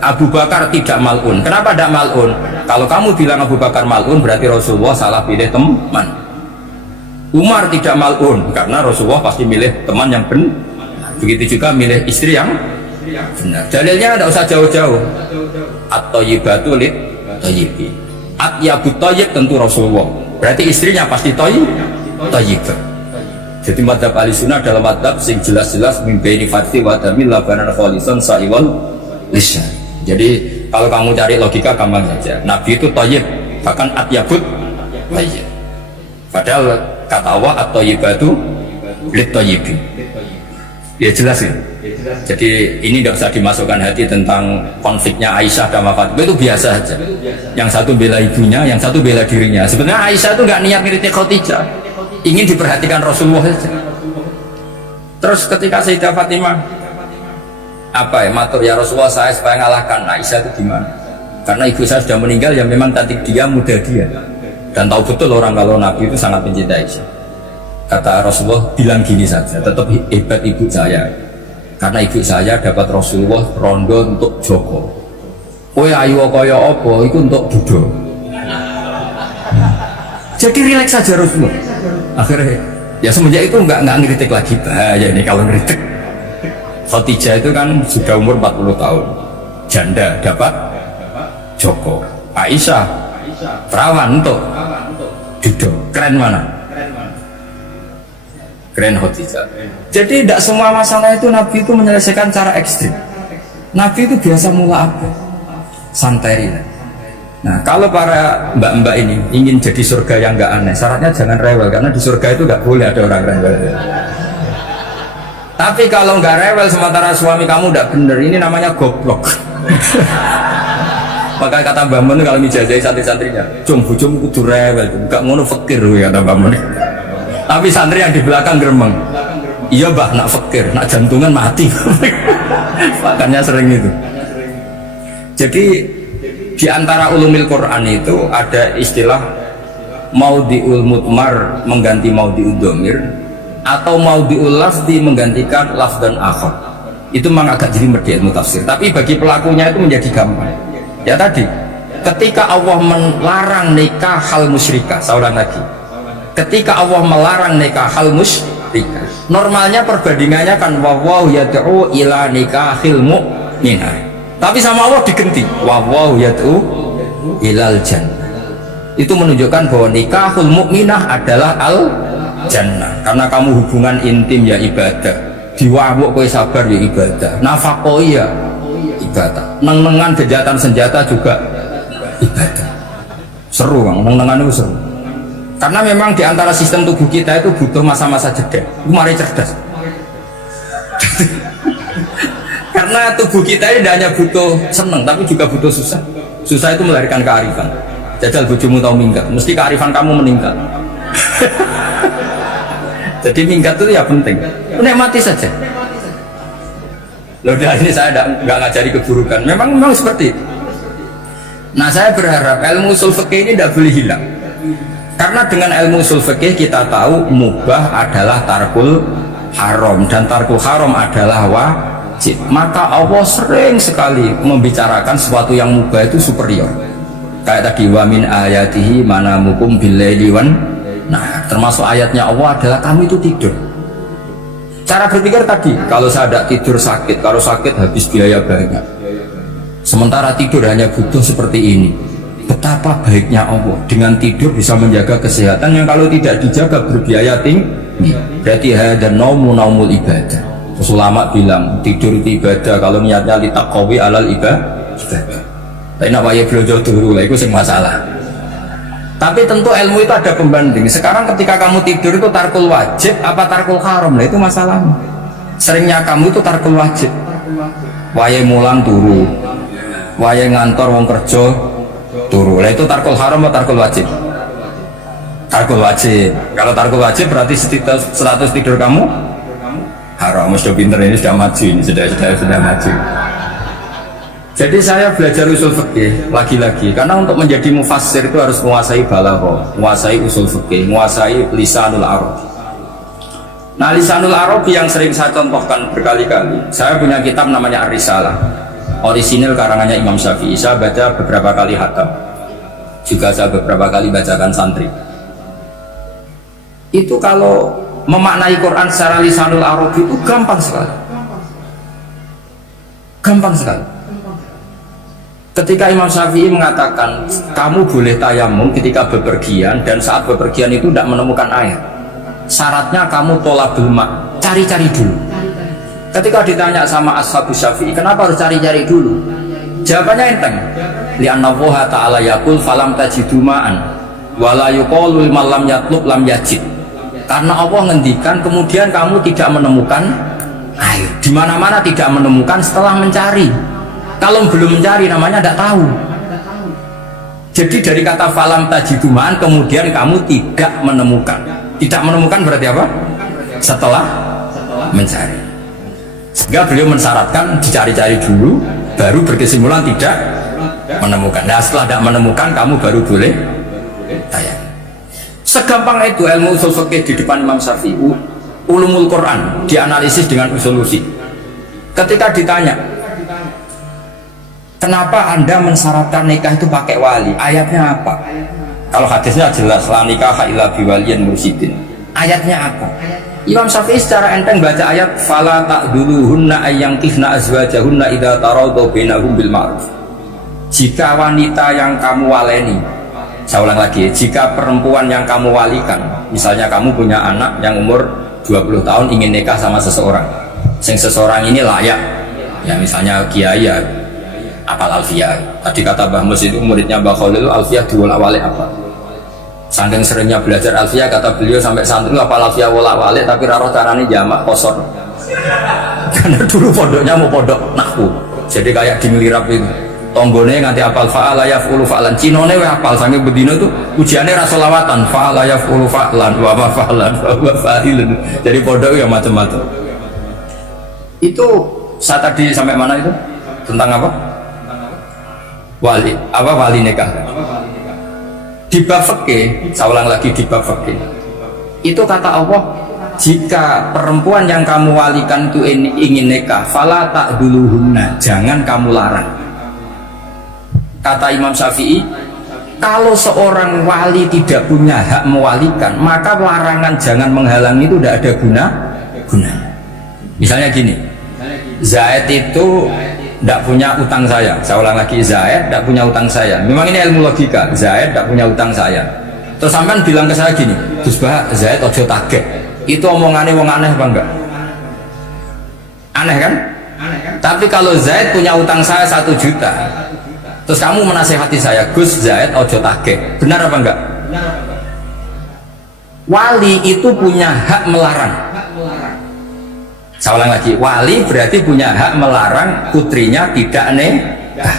Abu Bakar tidak mal'un. Kenapa tidak mal'un? Kalau kamu bilang Abu Bakar mal'un berarti Rasulullah salah pilih teman. Umar tidak mal'un karena Rasulullah pasti milih teman yang benar. Begitu juga milih istri yang benar. Dalilnya tidak usah jauh-jauh. At-thayyibatu lit-thayyibi. At-yabut thayyib tentu Rasulullah. Berarti istrinya pasti thayyibah. Jadi madhab ahli sunnah dalam madhab sing jelas-jelas mimpi fadhi wa damil labanan khalisan sa'iwal lisan. Jadi kalau kamu cari logika gampang saja. Nabi itu thayyib, bahkan atyabut thayyib. Padahal kata Allah at-thayyibatu lit-thayyibi. Ya jelas ya. Jadi ini tidak usah dimasukkan hati tentang konfliknya Aisyah dan Fatimah, itu biasa saja. Yang satu bela ibunya, yang satu bela dirinya. Sebenarnya Aisyah itu nggak niat ngiritik Khadijah, ingin diperhatikan Rasulullah saja. Terus ketika Sayyidah Fatimah apa ya, matur ya Rasulullah saya supaya ngalahkan Aisyah itu gimana? Karena ibu saya sudah meninggal, ya memang cantik dia, muda dia, dan tahu betul orang kalau Nabi itu sangat mencintai Aisyah. Kata Rasulullah, bilang gini saja, tetap hebat ibu saya, karena ibu saya dapat Rasulullah rondo untuk Joko. Oh ya ayu kaya apa itu untuk Dudo. Jadi rileks saja Rasulullah. Akhirnya ya semenjak itu nggak ngeritik lagi. Bahaya ini kalau ngeritik. Khadijah itu kan sudah umur 40 tahun, janda dapat Joko. Aisyah perawan untuk Dudo. Keren mana? Keren Khadijah. Jadi tidak semua masalah itu Nabi itu menyelesaikan cara ekstrim. Nabi itu biasa mula apa? Santai. Nah kalau para mbak-mbak ini ingin jadi surga yang nggak aneh, syaratnya jangan rewel, karena di surga itu nggak boleh ada orang rewel. Tapi kalau nggak rewel sementara suami kamu udah bener, ini namanya goblok. Maka kata Mbak Mun kalau mijazahi santri-santrinya, cung bujum kudu rewel, nggak ngono fakir kata Mbak Mun. Tapi santri yang di belakang geremeng, iya bah nak fakir, nak jantungan mati. Makanya sering itu. Jadi di antara ulumil Quran itu ada istilah maudhi'ul mutmar mengganti maudhi'ud dhamir, atau maudhi'ul lafzi menggantikan lafdan akhar. Itu memang agak jelimet di ilmu tafsir, tapi bagi pelakunya itu menjadi gampang. Ya tadi, ketika Allah melarang nikah hal musyrikah, saya ulang lagi, ketika Allah melarang nikah hal musyrikah, normalnya perbandingannya kan wallahu yad'u ila nikahil mu'minah. Tapi sama Allah diganti wallahu yad'u ilal jannah. Itu menunjukkan bahwa nikahul mukminah adalah al jannah, karena kamu hubungan intim ya ibadah, diwabuk kowe sabar ya ibadah, nafkah ya ibadah, neng-nengan kejahatan senjata juga ibadah. Seru Bang, neng-nengan itu seru. Karena memang di antara sistem tubuh kita itu butuh masa-masa jeda. Mari cerdas. Karena tubuh kita ini tidak hanya butuh seneng, tapi juga butuh susah. Susah itu melahirkan kearifan. Jajal bojomu tahu minggat, mesti kearifan kamu meningkat. Jadi minggat itu ya penting. Nikmati saja. Loh, ini saya nggak ngajari keburukan. Memang seperti itu. Nah, saya berharap ilmu usul fikih ini tidak boleh hilang. Karena dengan ilmu usul fikih kita tahu mubah adalah tarkul haram dan tarkul haram adalah wajib. Maka Allah sering sekali membicarakan sesuatu yang mubah itu superior. Kayak tadi wa min ayatihi manamukum billaili wan. Nah, termasuk ayatnya Allah adalah kamu itu tidur. Cara berpikir tadi, kalau saya tidak tidur sakit, kalau sakit habis biaya banyak. Sementara tidur hanya butuh seperti ini. Betapa baiknya Allah dengan tidur bisa menjaga kesehatan yang kalau tidak dijaga berbiaya tinggi. Berarti hadan naumul ibadah. Terus ulama bilang tidur itu ibadah kalau niatnya litaqawi alal ibadah. Tapi nak waya belajar dulu lah, itu sing masalah. Tapi tentu ilmu itu ada pembanding. Sekarang ketika kamu tidur itu tarkul wajib apa tarkul haram, lah itu masalahnya. Seringnya kamu itu tarkul wajib. Waya mulang turu, waya ngantor wong kerja turu. Lah itu tarkul haram atau tarkul wajib? Tarkul wajib. Kalau tarkul wajib berarti status tidur kamu haram. Sudah pinter ini, sudah maju ini, sudah maju. Jadi saya belajar usul fikih lagi-lagi karena untuk menjadi mufassir itu harus menguasai balaghah, menguasai usul fikih, menguasai lisanul arab. Nah, lisanul arab yang sering saya contohkan berkali-kali. Saya punya kitab namanya Ar-Risalah. Orisinil karangannya Imam Syafi'i. Saya baca beberapa kali khatam. Juga saya beberapa kali bacakan santri. Itu kalau memaknai Quran secara lisanul arab itu gampang sekali. Gampang sekali. Ketika Imam Syafi'i mengatakan kamu boleh tayamum ketika bepergian dan saat bepergian itu tidak menemukan air, syaratnya kamu tolabul ma, cari-cari dulu. Ketika ditanya sama ashabus Syafi'i kenapa harus cari-cari dulu, jawabannya enteng, li'anna Allah ta'ala yaqul falam tajidu ma'an wala yuqalu liman lam yatlub lam yajid. Karena Allah ngendikan kemudian kamu tidak menemukan air, dimana-mana tidak menemukan setelah mencari. Kalau belum mencari namanya tidak tahu. Jadi dari kata falam tajiduman kemudian kamu tidak menemukan. Tidak menemukan berarti apa? Setelah mencari. Sehingga beliau mensyaratkan dicari-cari dulu baru berkesimpulan tidak menemukan. Nah, setelah tidak menemukan kamu baru boleh tayang. Segampang itu ilmu usul fikih di depan Imam Syafi'i. Ulumul Quran dianalisis dengan usulusi. Ketika ditanya kenapa Anda mensyaratkan nikah itu pakai wali? Ayatnya apa? Kalau hadisnya jelas la nikaha illa biwaliyin mursyidin. Ayatnya apa? Imam Syafi'i secara enteng baca ayat fala ta'duluhunna ayyangkihna azwajahunna idza taradaw bainahum bil ma'ruf. Jika wanita yang kamu waleni, saya ulang lagi, jika perempuan yang kamu walikan, misalnya kamu punya anak yang umur 20 tahun ingin nikah sama seseorang, seseorang ini layak, ya misalnya kiai ya apal Alfiyah. Tadi kata Mbah Mus itu muridnya Mbah Khalil Alfiyah diwolak-walik apa? Saking seringnya belajar Alfiyah kata beliau sampai santri apal Alfiyah wolak-walik tapi raro carane jamak kosor. Karena dulu pondoknya mau pondok nahwu. Jadi kayak di Milirab itu. Tonggone nganti apal fa'ala yaf'ulu fa'lan. Cinone we apal saking bedino tuh ujiane ra selawatan fa'ala yaf'ulu fa'lan wa fa'lan wa fa'ilun. Jadi pondok ya macam-macam. Itu saya tadi sampai mana itu? Tentang apa? Wali, apa wali nikah? Di bab fikih, saya ulang lagi di bab fikih. Itu kata Allah, jika perempuan yang kamu walikan itu ingin nikah, fala ta'duluhunna, jangan kamu larang. Kata Imam Syafi'i, kalau seorang wali tidak punya hak mewalikan, maka larangan jangan menghalangi itu tidak ada guna. Misalnya gini, Zaid itu tidak punya utang saya ulang lagi, Zaid tidak punya utang saya. Memang ini ilmu logika, Zaid tidak punya utang saya. Terus sampean bilang ke saya gini, Gus Bah, Zaid ojo kaget. Itu omongannya wong aneh apa enggak? Aneh kan? Tapi kalau Zaid punya utang saya 1 juta, terus kamu menasehati saya, Gus Zaid ojo kaget, benar apa enggak? Wali itu punya hak melarang. Saya ulang lagi, wali berarti punya hak melarang putrinya tidak nikah.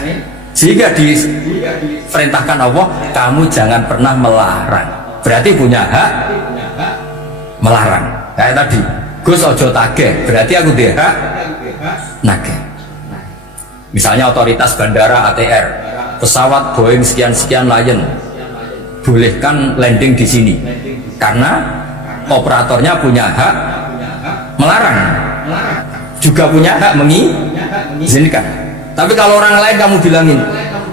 Jika diperintahkan Allah, kamu jangan pernah melarang. Berarti punya hak melarang. Kayak tadi, Gus ojo tagih, berarti aku dia hak nagih. Misalnya otoritas bandara ATR, pesawat Boeing sekian-sekian Lion, bolehkan landing di sini, karena operatornya punya hak melarang, juga punya hak mengizinkan. Tapi kalau orang lain kamu bilangin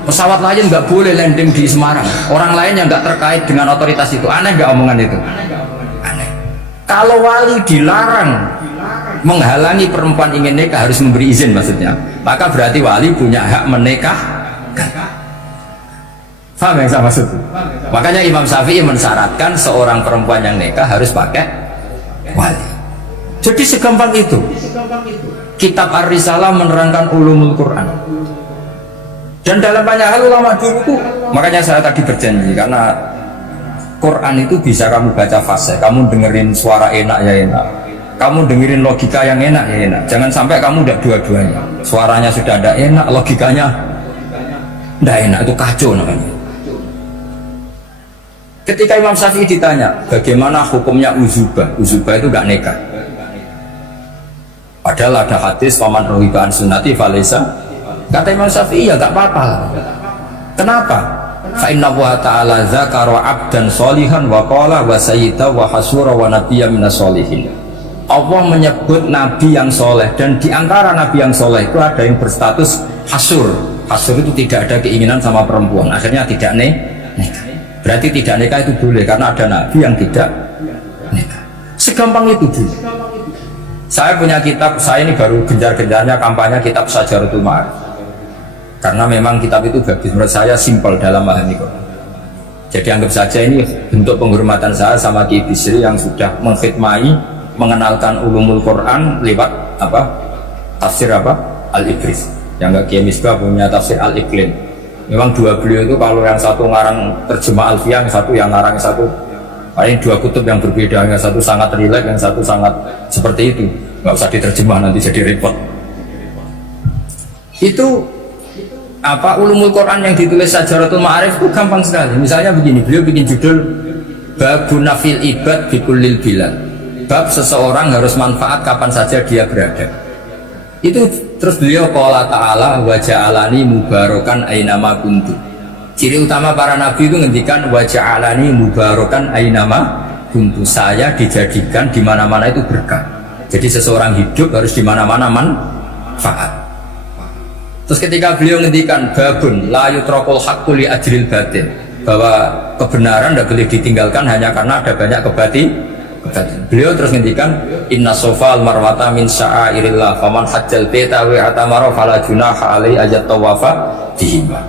pesawat Lion nggak boleh landing di Semarang, orang lain yang nggak terkait dengan otoritas itu, aneh nggak omongan itu? Aneh. Kalau wali dilarang menghalangi perempuan ingin nikah harus memberi izin maksudnya, maka berarti wali punya hak menikah. Paham yang saya maksud? Makanya Imam Syafi'i mensyaratkan seorang perempuan yang nikah harus pakai wali. Jadi segampang itu. Kitab Ar-Risalah menerangkan ulumul Quran. Dan dalam banyak hal ulama dulu itu, makanya saya tadi berjanji, karena Quran itu bisa kamu baca fase, kamu dengerin suara enak ya enak, kamu dengerin logika yang enak ya enak. Jangan sampai kamu udah dua-duanya, suaranya sudah ada enak, logikanya tidak enak, itu kacau namanya. Ketika Imam Syafi'i ditanya bagaimana hukumnya uzubah, uzubah itu gak nikah, padahal ada hadis waman rohibaan sunnati falesa, kata Imam Syafi'i ya gak apa-apa. Kenapa? Fa inna wa ta'ala dzakara 'abdan sholihan wa qala wa sayyida wa hasura wa nabiyya minas sholihin. Allah menyebut nabi yang soleh, dan di antara nabi yang soleh itu ada yang berstatus hasur. Hasur itu tidak ada keinginan sama perempuan, akhirnya tidak nikah. Berarti tidak nikah itu boleh karena ada nabi yang tidak nikah. Segampang itu dulu. Saya punya kitab, saya ini baru gencar-gencarnya kampanye kitab Syajaratul Ma'arif, karena memang kitab itu bagus, menurut saya simpel dalam memahami Quran. Jadi anggap saja ini bentuk penghormatan saya sama Ki Bisri yang sudah mengkhidmai, mengenalkan ulumul Quran lewat apa? Tafsir apa? Al-Ibris. Yang Ki Misbah punya tafsir Al-Iqlim. Memang dua beliau itu, kalau yang satu ngarang terjemah Alfiyah, yang satu yang ngarang satu, paling dua kutub yang berbeda, yang satu sangat rileks, yang satu sangat seperti itu. Nggak usah diterjemah nanti jadi repot. Itu apa ulumul Quran yang ditulis Syajaratul Ma'arif itu gampang sekali. Misalnya begini, beliau bikin judul Babun Nafil Ibad Bikulil Bilal, bab seseorang harus manfaat kapan saja dia berada. Itu terus beliau qala ta'ala wa ja'alani mubarakan ainama kuntu. Ciri utama para nabi itu ngendikan wa ja'alani mubarakan ainama kuntu, saya dijadikan di mana-mana itu berkah. Jadi seseorang hidup harus di mana-mana manfaat. Terus ketika beliau ngendikan babun la yutrakul haqqu li ajril batin, bahwa kebenaran tidak boleh ditinggalkan hanya karena ada banyak kebatilan. Beliau terus ngendikan inna sofal marwata min sya'airillah faman hajjal baita wa atamara fala junaha alai ajat tawafa dihima.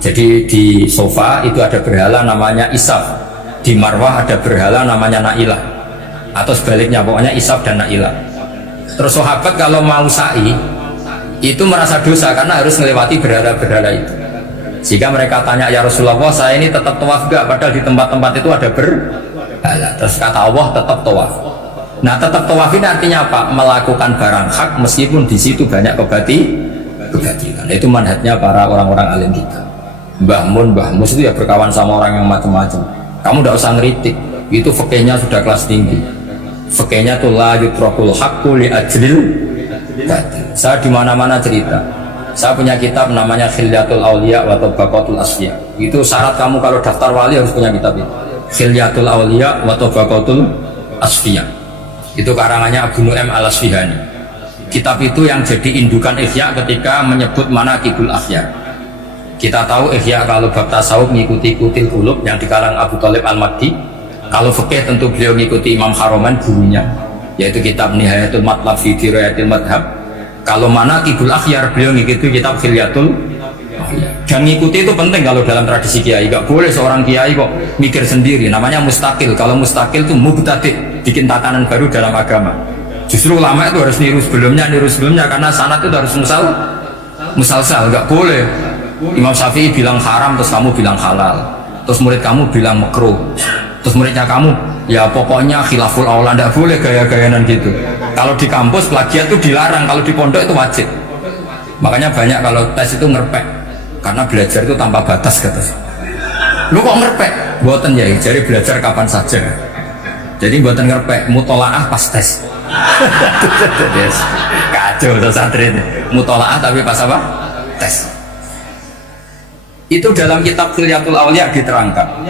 Jadi di sofa itu ada berhala namanya Isaf, di Marwah ada berhala namanya Nailah, atau sebaliknya, pokoknya Isaf dan Nailah. Terus sahabat kalau mau sa'i itu merasa dosa karena harus melewati berhala-berhala itu, sehingga mereka tanya, ya Rasulullah, saya ini tetap tawaf gak? Padahal di tempat-tempat itu ada berhala. Terus kata Allah, tetap tawaf. Nah, tetap tawaf ini artinya apa? Melakukan barang hak meskipun di situ banyak kebatilan. Itu manhajnya para orang-orang alim kita. Mbah Mun, Mbah Mus itu ya berkawan sama orang yang macam-macam. Kamu tidak usah ngeritik, itu fikihnya sudah kelas tinggi. Fikihnya tuh la yutrakul haqqu li ajril batin. Saya di mana-mana cerita. Saya punya kitab namanya Khilyatul Auliya wa Tabaqatul Asfiya. Itu syarat kamu kalau daftar wali harus punya kitab itu. Khilyatul Auliya wa Tabaqatul Asfiya. Itu karangannya Abu Nu'aim Al-Asfihani. Kitab itu yang jadi indukan Ihya ketika menyebut manaqibul akhyar. Kita tahu Ihya kalau bab tasawuf mengikuti Kutil Qulub yang dikarang Abu Thalib Al-Maddi. Kalau fikih tentu beliau mengikuti Imam Haromen gurunya, yaitu kitab Nihayatul Matlab fi Dirayatil Madhab. Kalau manaqibul akhyar beliau mengikuti kitab Khilyatul Auliya. Dan ngikuti itu penting kalau dalam tradisi kiai. Gak boleh seorang kiai kok mikir sendiri, namanya mustaqil. Kalau mustaqil itu mubtadi', bikin tatanan baru dalam agama. Justru ulama itu harus niru sebelumnya karena sanad itu harus musalsal. Gak boleh Imam Syafi'i bilang haram terus kamu bilang halal, terus murid kamu bilang makruh, terus muridnya kamu ya pokoknya khilaful aula. Tidak boleh gaya-gayanan gitu. Kalau di kampus plagiat itu dilarang, kalau di pondok itu wajib. Makanya banyak kalau tes itu ngerpek, karena belajar itu tanpa batas kata. Lu kok ngerpek? Buatan ya, jadi belajar kapan saja. Jadi buatan ngerpek, mutolaah pas tes. Kacau tuh santri ini. Mutolaah tapi pas apa? Tes. Itu dalam kitab Khilyatul Awliya diterangkan.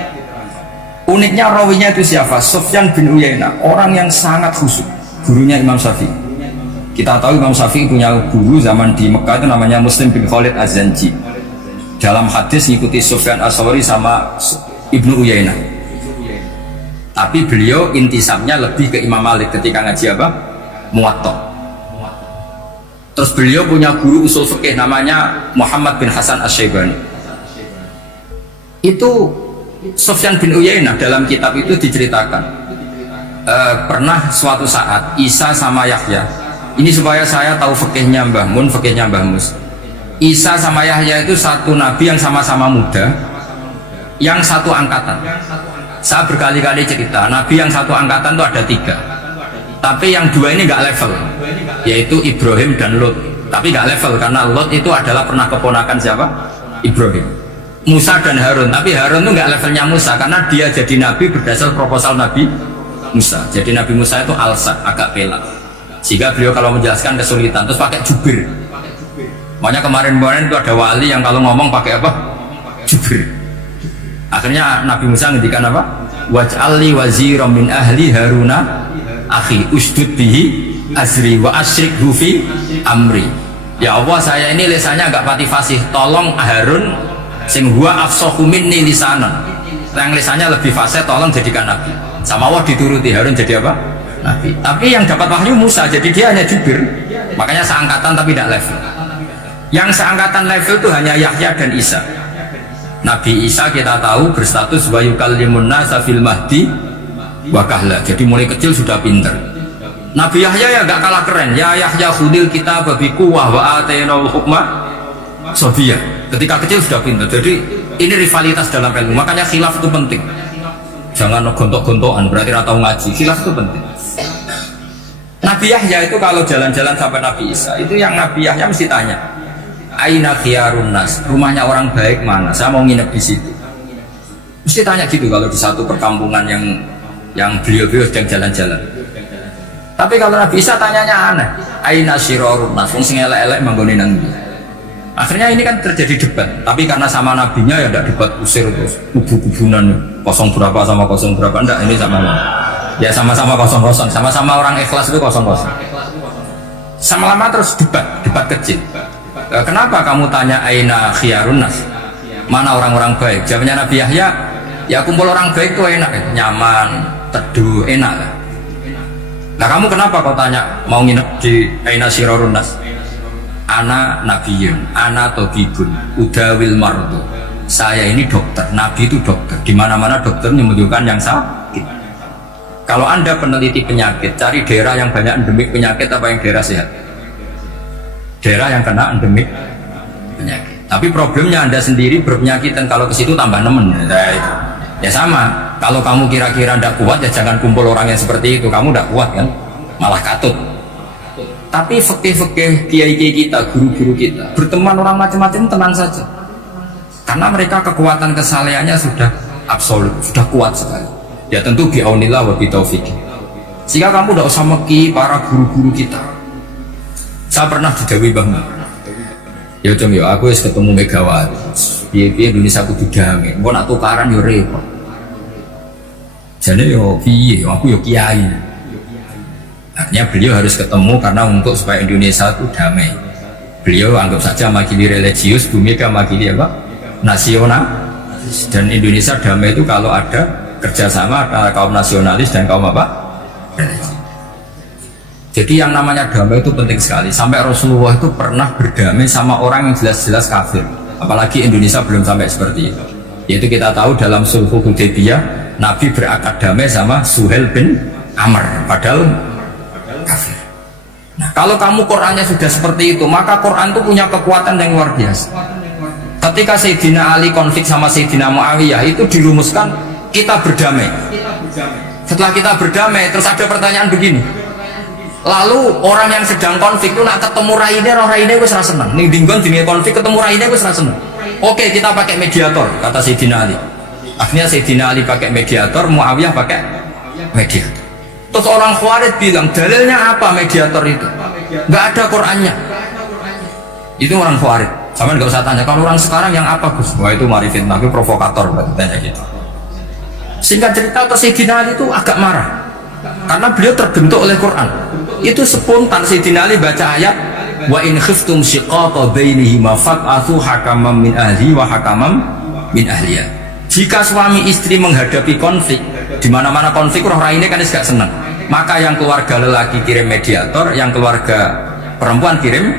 Uniknya rawinya itu siapa? Sufyan bin Uyainah, orang yang sangat khusyuk, gurunya Imam Syafi'i. Kita tahu Imam Syafi'i punya guru zaman di Mekah itu namanya Muslim bin Khalid Az-Zanji. Dalam hadis ngikuti Sufyan As-Sawri sama Ibnu Uyainah. Tapi beliau intisabnya lebih ke Imam Malik ketika ngaji apa? Muwatta. Terus beliau punya guru usul fikih namanya Muhammad bin Hasan Asy-Syaibani. Itu Sufyan bin Uyainah dalam kitab itu diceritakan pernah suatu saat Isa sama Yahya, ini supaya saya tahu fikihnya Mbah Mun, fikihnya Mbah Mus. Isa sama Yahya itu satu nabi yang sama-sama muda, yang satu angkatan. Saya berkali-kali cerita, nabi yang satu angkatan itu ada 3, tapi yang 2 ini nggak level, yaitu Ibrahim dan Lot. Tapi nggak level karena Lot itu adalah pernah keponakan siapa? Ibrahim. Musa dan Harun, tapi Harun itu nggak levelnya Musa karena dia jadi nabi berdasar proposal Nabi Musa. Jadi Nabi Musa itu alsa, agak pelak, sehingga beliau kalau menjelaskan kesulitan terus pakai jubir. Makanya kemarin-kemarin itu ada wali yang kalau ngomong pakai apa? Jubir. Akhirnya Nabi Musa ngendikan apa? Waj'alli waziran min ahli Haruna akhi usdud bihi azri wa asyrikhu fi amri. Ya Allah, saya ini lisannya agak pati fasih, tolong Harun sing huwa afsahu minni lisanan, yang lisannya lebih fasih tolong jadikan nabi. Sama Allah dituruti, Harun jadi apa? Nabi. Tapi yang dapat wahyu Musa, jadi dia hanya jubir. Makanya seangkatan tapi tidak level. Yang seangkatan level itu hanya Yahya dan Isa. Nabi Isa kita tahu berstatus wa yukallimun nasa fil mahdi wa kahla, jadi mulai kecil sudah pinter. Nabi Yahya ya gak kalah keren. Ya Yahya khudil kitab bi quwwah wa atainal hukma Sofia, ketika kecil sudah pintar. Jadi ini rivalitas dalam ilmu, makanya khilaf itu penting. Jangan gontok-gontokan berarti atau ngaji. Khilaf itu penting. Nabi Yahya itu kalau jalan-jalan sampai Nabi Isa, itu yang Nabi Yahya mesti tanya, aina khiyarun nas, rumahnya orang baik mana, saya mau nginep di situ. Mesti tanya gitu kalau di satu perkampungan yang beliau-beliau sedang jalan-jalan. Tapi kalau Nabi Isa tanyanya aneh, aina syirarun nas, wong sing elek-elek manggone nang ndi. Akhirnya ini kan terjadi debat, tapi karena sama nabinya ya tidak debat usir terus kubu-kubunan kosong berapa sama kosong berapa, enggak, ini sama ya sama-sama kosong-kosong, sama-sama orang ikhlas itu kosong-kosong. Sama lama terus debat kecil. Kenapa kamu tanya aina khiyarun nas, mana orang-orang baik? Jawabnya Nabi Yahya, ya kumpul orang baik itu enak ya, nyaman, teduh, enak lah. Nah kamu kenapa kau tanya mau nginep di aina syirarun nas? Ana nabiyun, ana tobibun, udawil mardu. Saya ini dokter, nabi itu dokter. Di mana-mana dokter menunjukkan yang sakit. Kalau Anda peneliti penyakit, cari daerah yang banyak endemik penyakit apa yang daerah sehat? Daerah yang kena endemik penyakit. Tapi problemnya Anda sendiri berpenyakit dan kalau ke situ tambah nemen. Nah, itu. Ya sama. Kalau kamu kira-kira tidak kuat ya jangan kumpul orang yang seperti itu. Kamu tidak kuat kan? Malah katut. Tapi fikih-fikih kiai-kiai kita, guru-guru kita, berteman orang macam-macam tenang saja. Karena mereka kekuatan kesalehannya sudah absolut, sudah kuat sekali. Ya tentu bi'aunillah wa bitaufiq. Sehingga kamu tidak usah meki para guru-guru kita. Saya pernah didawi Bang. Ya cung ya aku wis ketemu Megawati. Piye-piye Indonesia kudu damai. Engko nak tukaran yo repot. Jane yo piye, aku yo kiai. Artinya beliau harus ketemu karena untuk supaya Indonesia itu damai. Beliau anggap saja makili religius, Bu Mega makili apa? Nasional. Dan Indonesia damai itu kalau ada kerjasama antara kaum nasionalis dan kaum apa? Religi. Jadi yang namanya damai itu penting sekali. Sampai Rasulullah itu pernah berdamai sama orang yang jelas-jelas kafir. Apalagi Indonesia belum sampai seperti itu. Yaitu kita tahu dalam Sulh Hudaybiyah, Nabi berakad damai sama Suhail bin Amr. Padahal kafir. Nah, kalau kamu Qurannya sudah seperti itu, maka Quran itu punya kekuatan yang luar biasa. Ketika Sayyidina Ali konflik sama Sayyidina Muawiyah, itu dirumuskan kita berdamai. Setelah kita berdamai, terus ada pertanyaan begini. Lalu orang yang sedang konflik itu nak ketemu raine wis ra seneng. Ning dinggon jenenge konflik ketemu raine wis ra seneng. Oke, kita pakai mediator, kata Sayyidina Ali. Akhirnya Sayyidina Ali pakai mediator, Muawiyah pakai mediator. Terus orang Khawarij bilang, dalilnya apa mediator itu? Nggak ada Qurannya. Itu orang Khawarij. Sama nggak usah tanya. Kalau orang sekarang yang apa Gus? Wah itu mari fitnah, itu provokator berarti tanya gitu. Singkat cerita, Sayyidina Ali itu agak marah karena beliau terbentuk oleh Quran. Itu spontan Sayyidina Ali baca ayat wa in khiftum shiqaqa bainihima fab'atsu hakaman min ahli wa hakaman min ahliya. Jika suami istri menghadapi konflik, di mana-mana konflik orang ini kan gak senang, maka yang keluarga lelaki kirim mediator, yang keluarga perempuan kirim.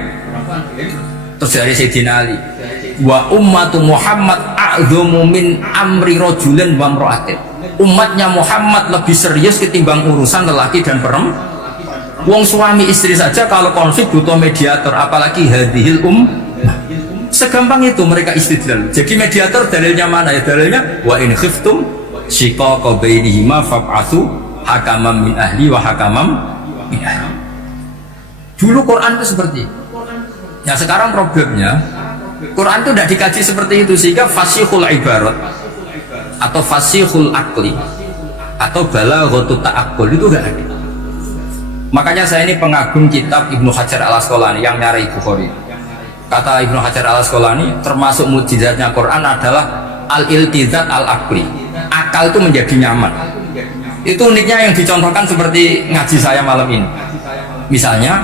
Terus dari Sayyidina Ali, wa ummatu Muhammad a'dhamu min amri rajulin wa imra'atin. Umatnya Muhammad lebih serius ketimbang urusan lelaki dan perempuan. Wong suami istri saja kalau konflik butuh mediator, apalagi hadhil segampang itu mereka istidlal. Jadi mediator dalilnya mana ya? Dalilnya wa in khiftum shiqaqa bainihima fab'atsu hakaman min ahli wa hakaman min ahli. Dulu Quran itu seperti itu. Ya sekarang problemnya Quran itu tidak dikaji seperti itu, sehingga fasihul ibarat atau fasihul akli atau balaghatut ta'aqqul itu enggak ada. Makanya saya ini pengagum kitab Ibnu Hajar al-Asqalani yang nyari Bukhari. Kata Ibnu Hajar al-Asqalani, termasuk mukjizatnya Quran adalah al-iltizat al-aqli. Akal itu menjadi nyaman. Itu uniknya yang dicontohkan seperti ngaji saya malam ini. Misalnya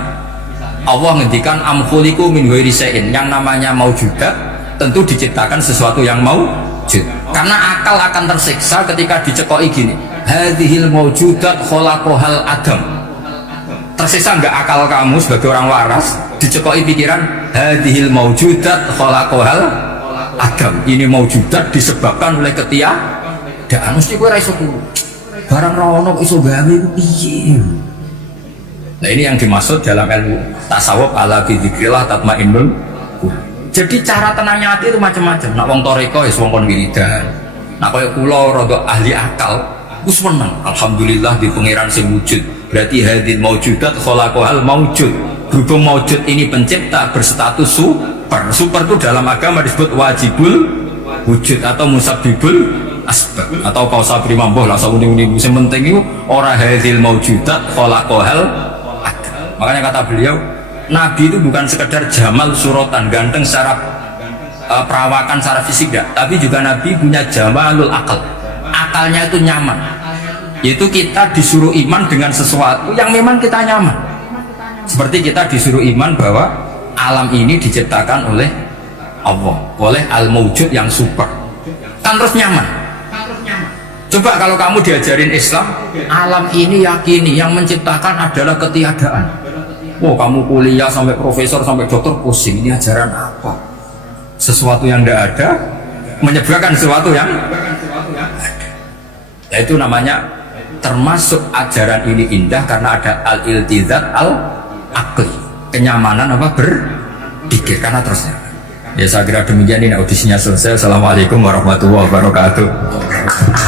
Allah ngendikan am khuliqu min ghairi syai'in, yang namanya maujudat tentu diciptakan sesuatu yang maujud. Karena akal akan tersiksa ketika dicekoi gini, hadhil maujudat khalaqahal adam. Tersiksa enggak akal kamu sebagai orang waras dicekoi pikiran hadhil maujudat khalaqahal adam. Ini maujudat disebabkan oleh ketiadaan. Mesti kowe ra iso turu. Barang ra ono iso gawe iku piye? Nah ini yang dimaksud dalam ilmu tasawuf ala bi dzikrillah tatmainnul qulub. Jadi cara tenangnya hati itu macam-macam. Nak wong toreko wis wong kon wiridan. Nak koyo kula rada ahli akal, wis menang. Alhamdulillah di pangeran sing wujud. Berarti hadil maujudat khalaqahal maujud. Berhubung maujud ini pencipta berstatus super. Super itu dalam agama disebut wajibul wujud atau musabbibul asbab atau kausa primamboh lah sauni-uni. Sing penting itu ora hadil maujudat khalaqahal. Makanya kata beliau, Nabi itu bukan sekedar jamal suratan, ganteng secara perawakan, secara fisik enggak, tapi juga Nabi punya jamalul akal. Akalnya itu nyaman. Yaitu kita disuruh iman dengan sesuatu yang memang kita nyaman. Seperti kita disuruh iman bahwa alam ini diciptakan oleh Allah, oleh al-mawjud yang super. Kan terus nyaman. Coba kalau kamu diajarin Islam, alam ini yakini yang menciptakan adalah ketiadaan. Oh kamu kuliah sampai profesor sampai dokter pusing, ini ajaran apa? Sesuatu yang tidak ada menyebabkan sesuatu yang ada. Nah, itu namanya termasuk ajaran ini indah karena ada al-iltizat al-aqli, kenyamanan apa berpikir karena terusnya. Ya saya kira demikian, ini audisinya selesai. Assalamualaikum warahmatullahi wabarakatuh.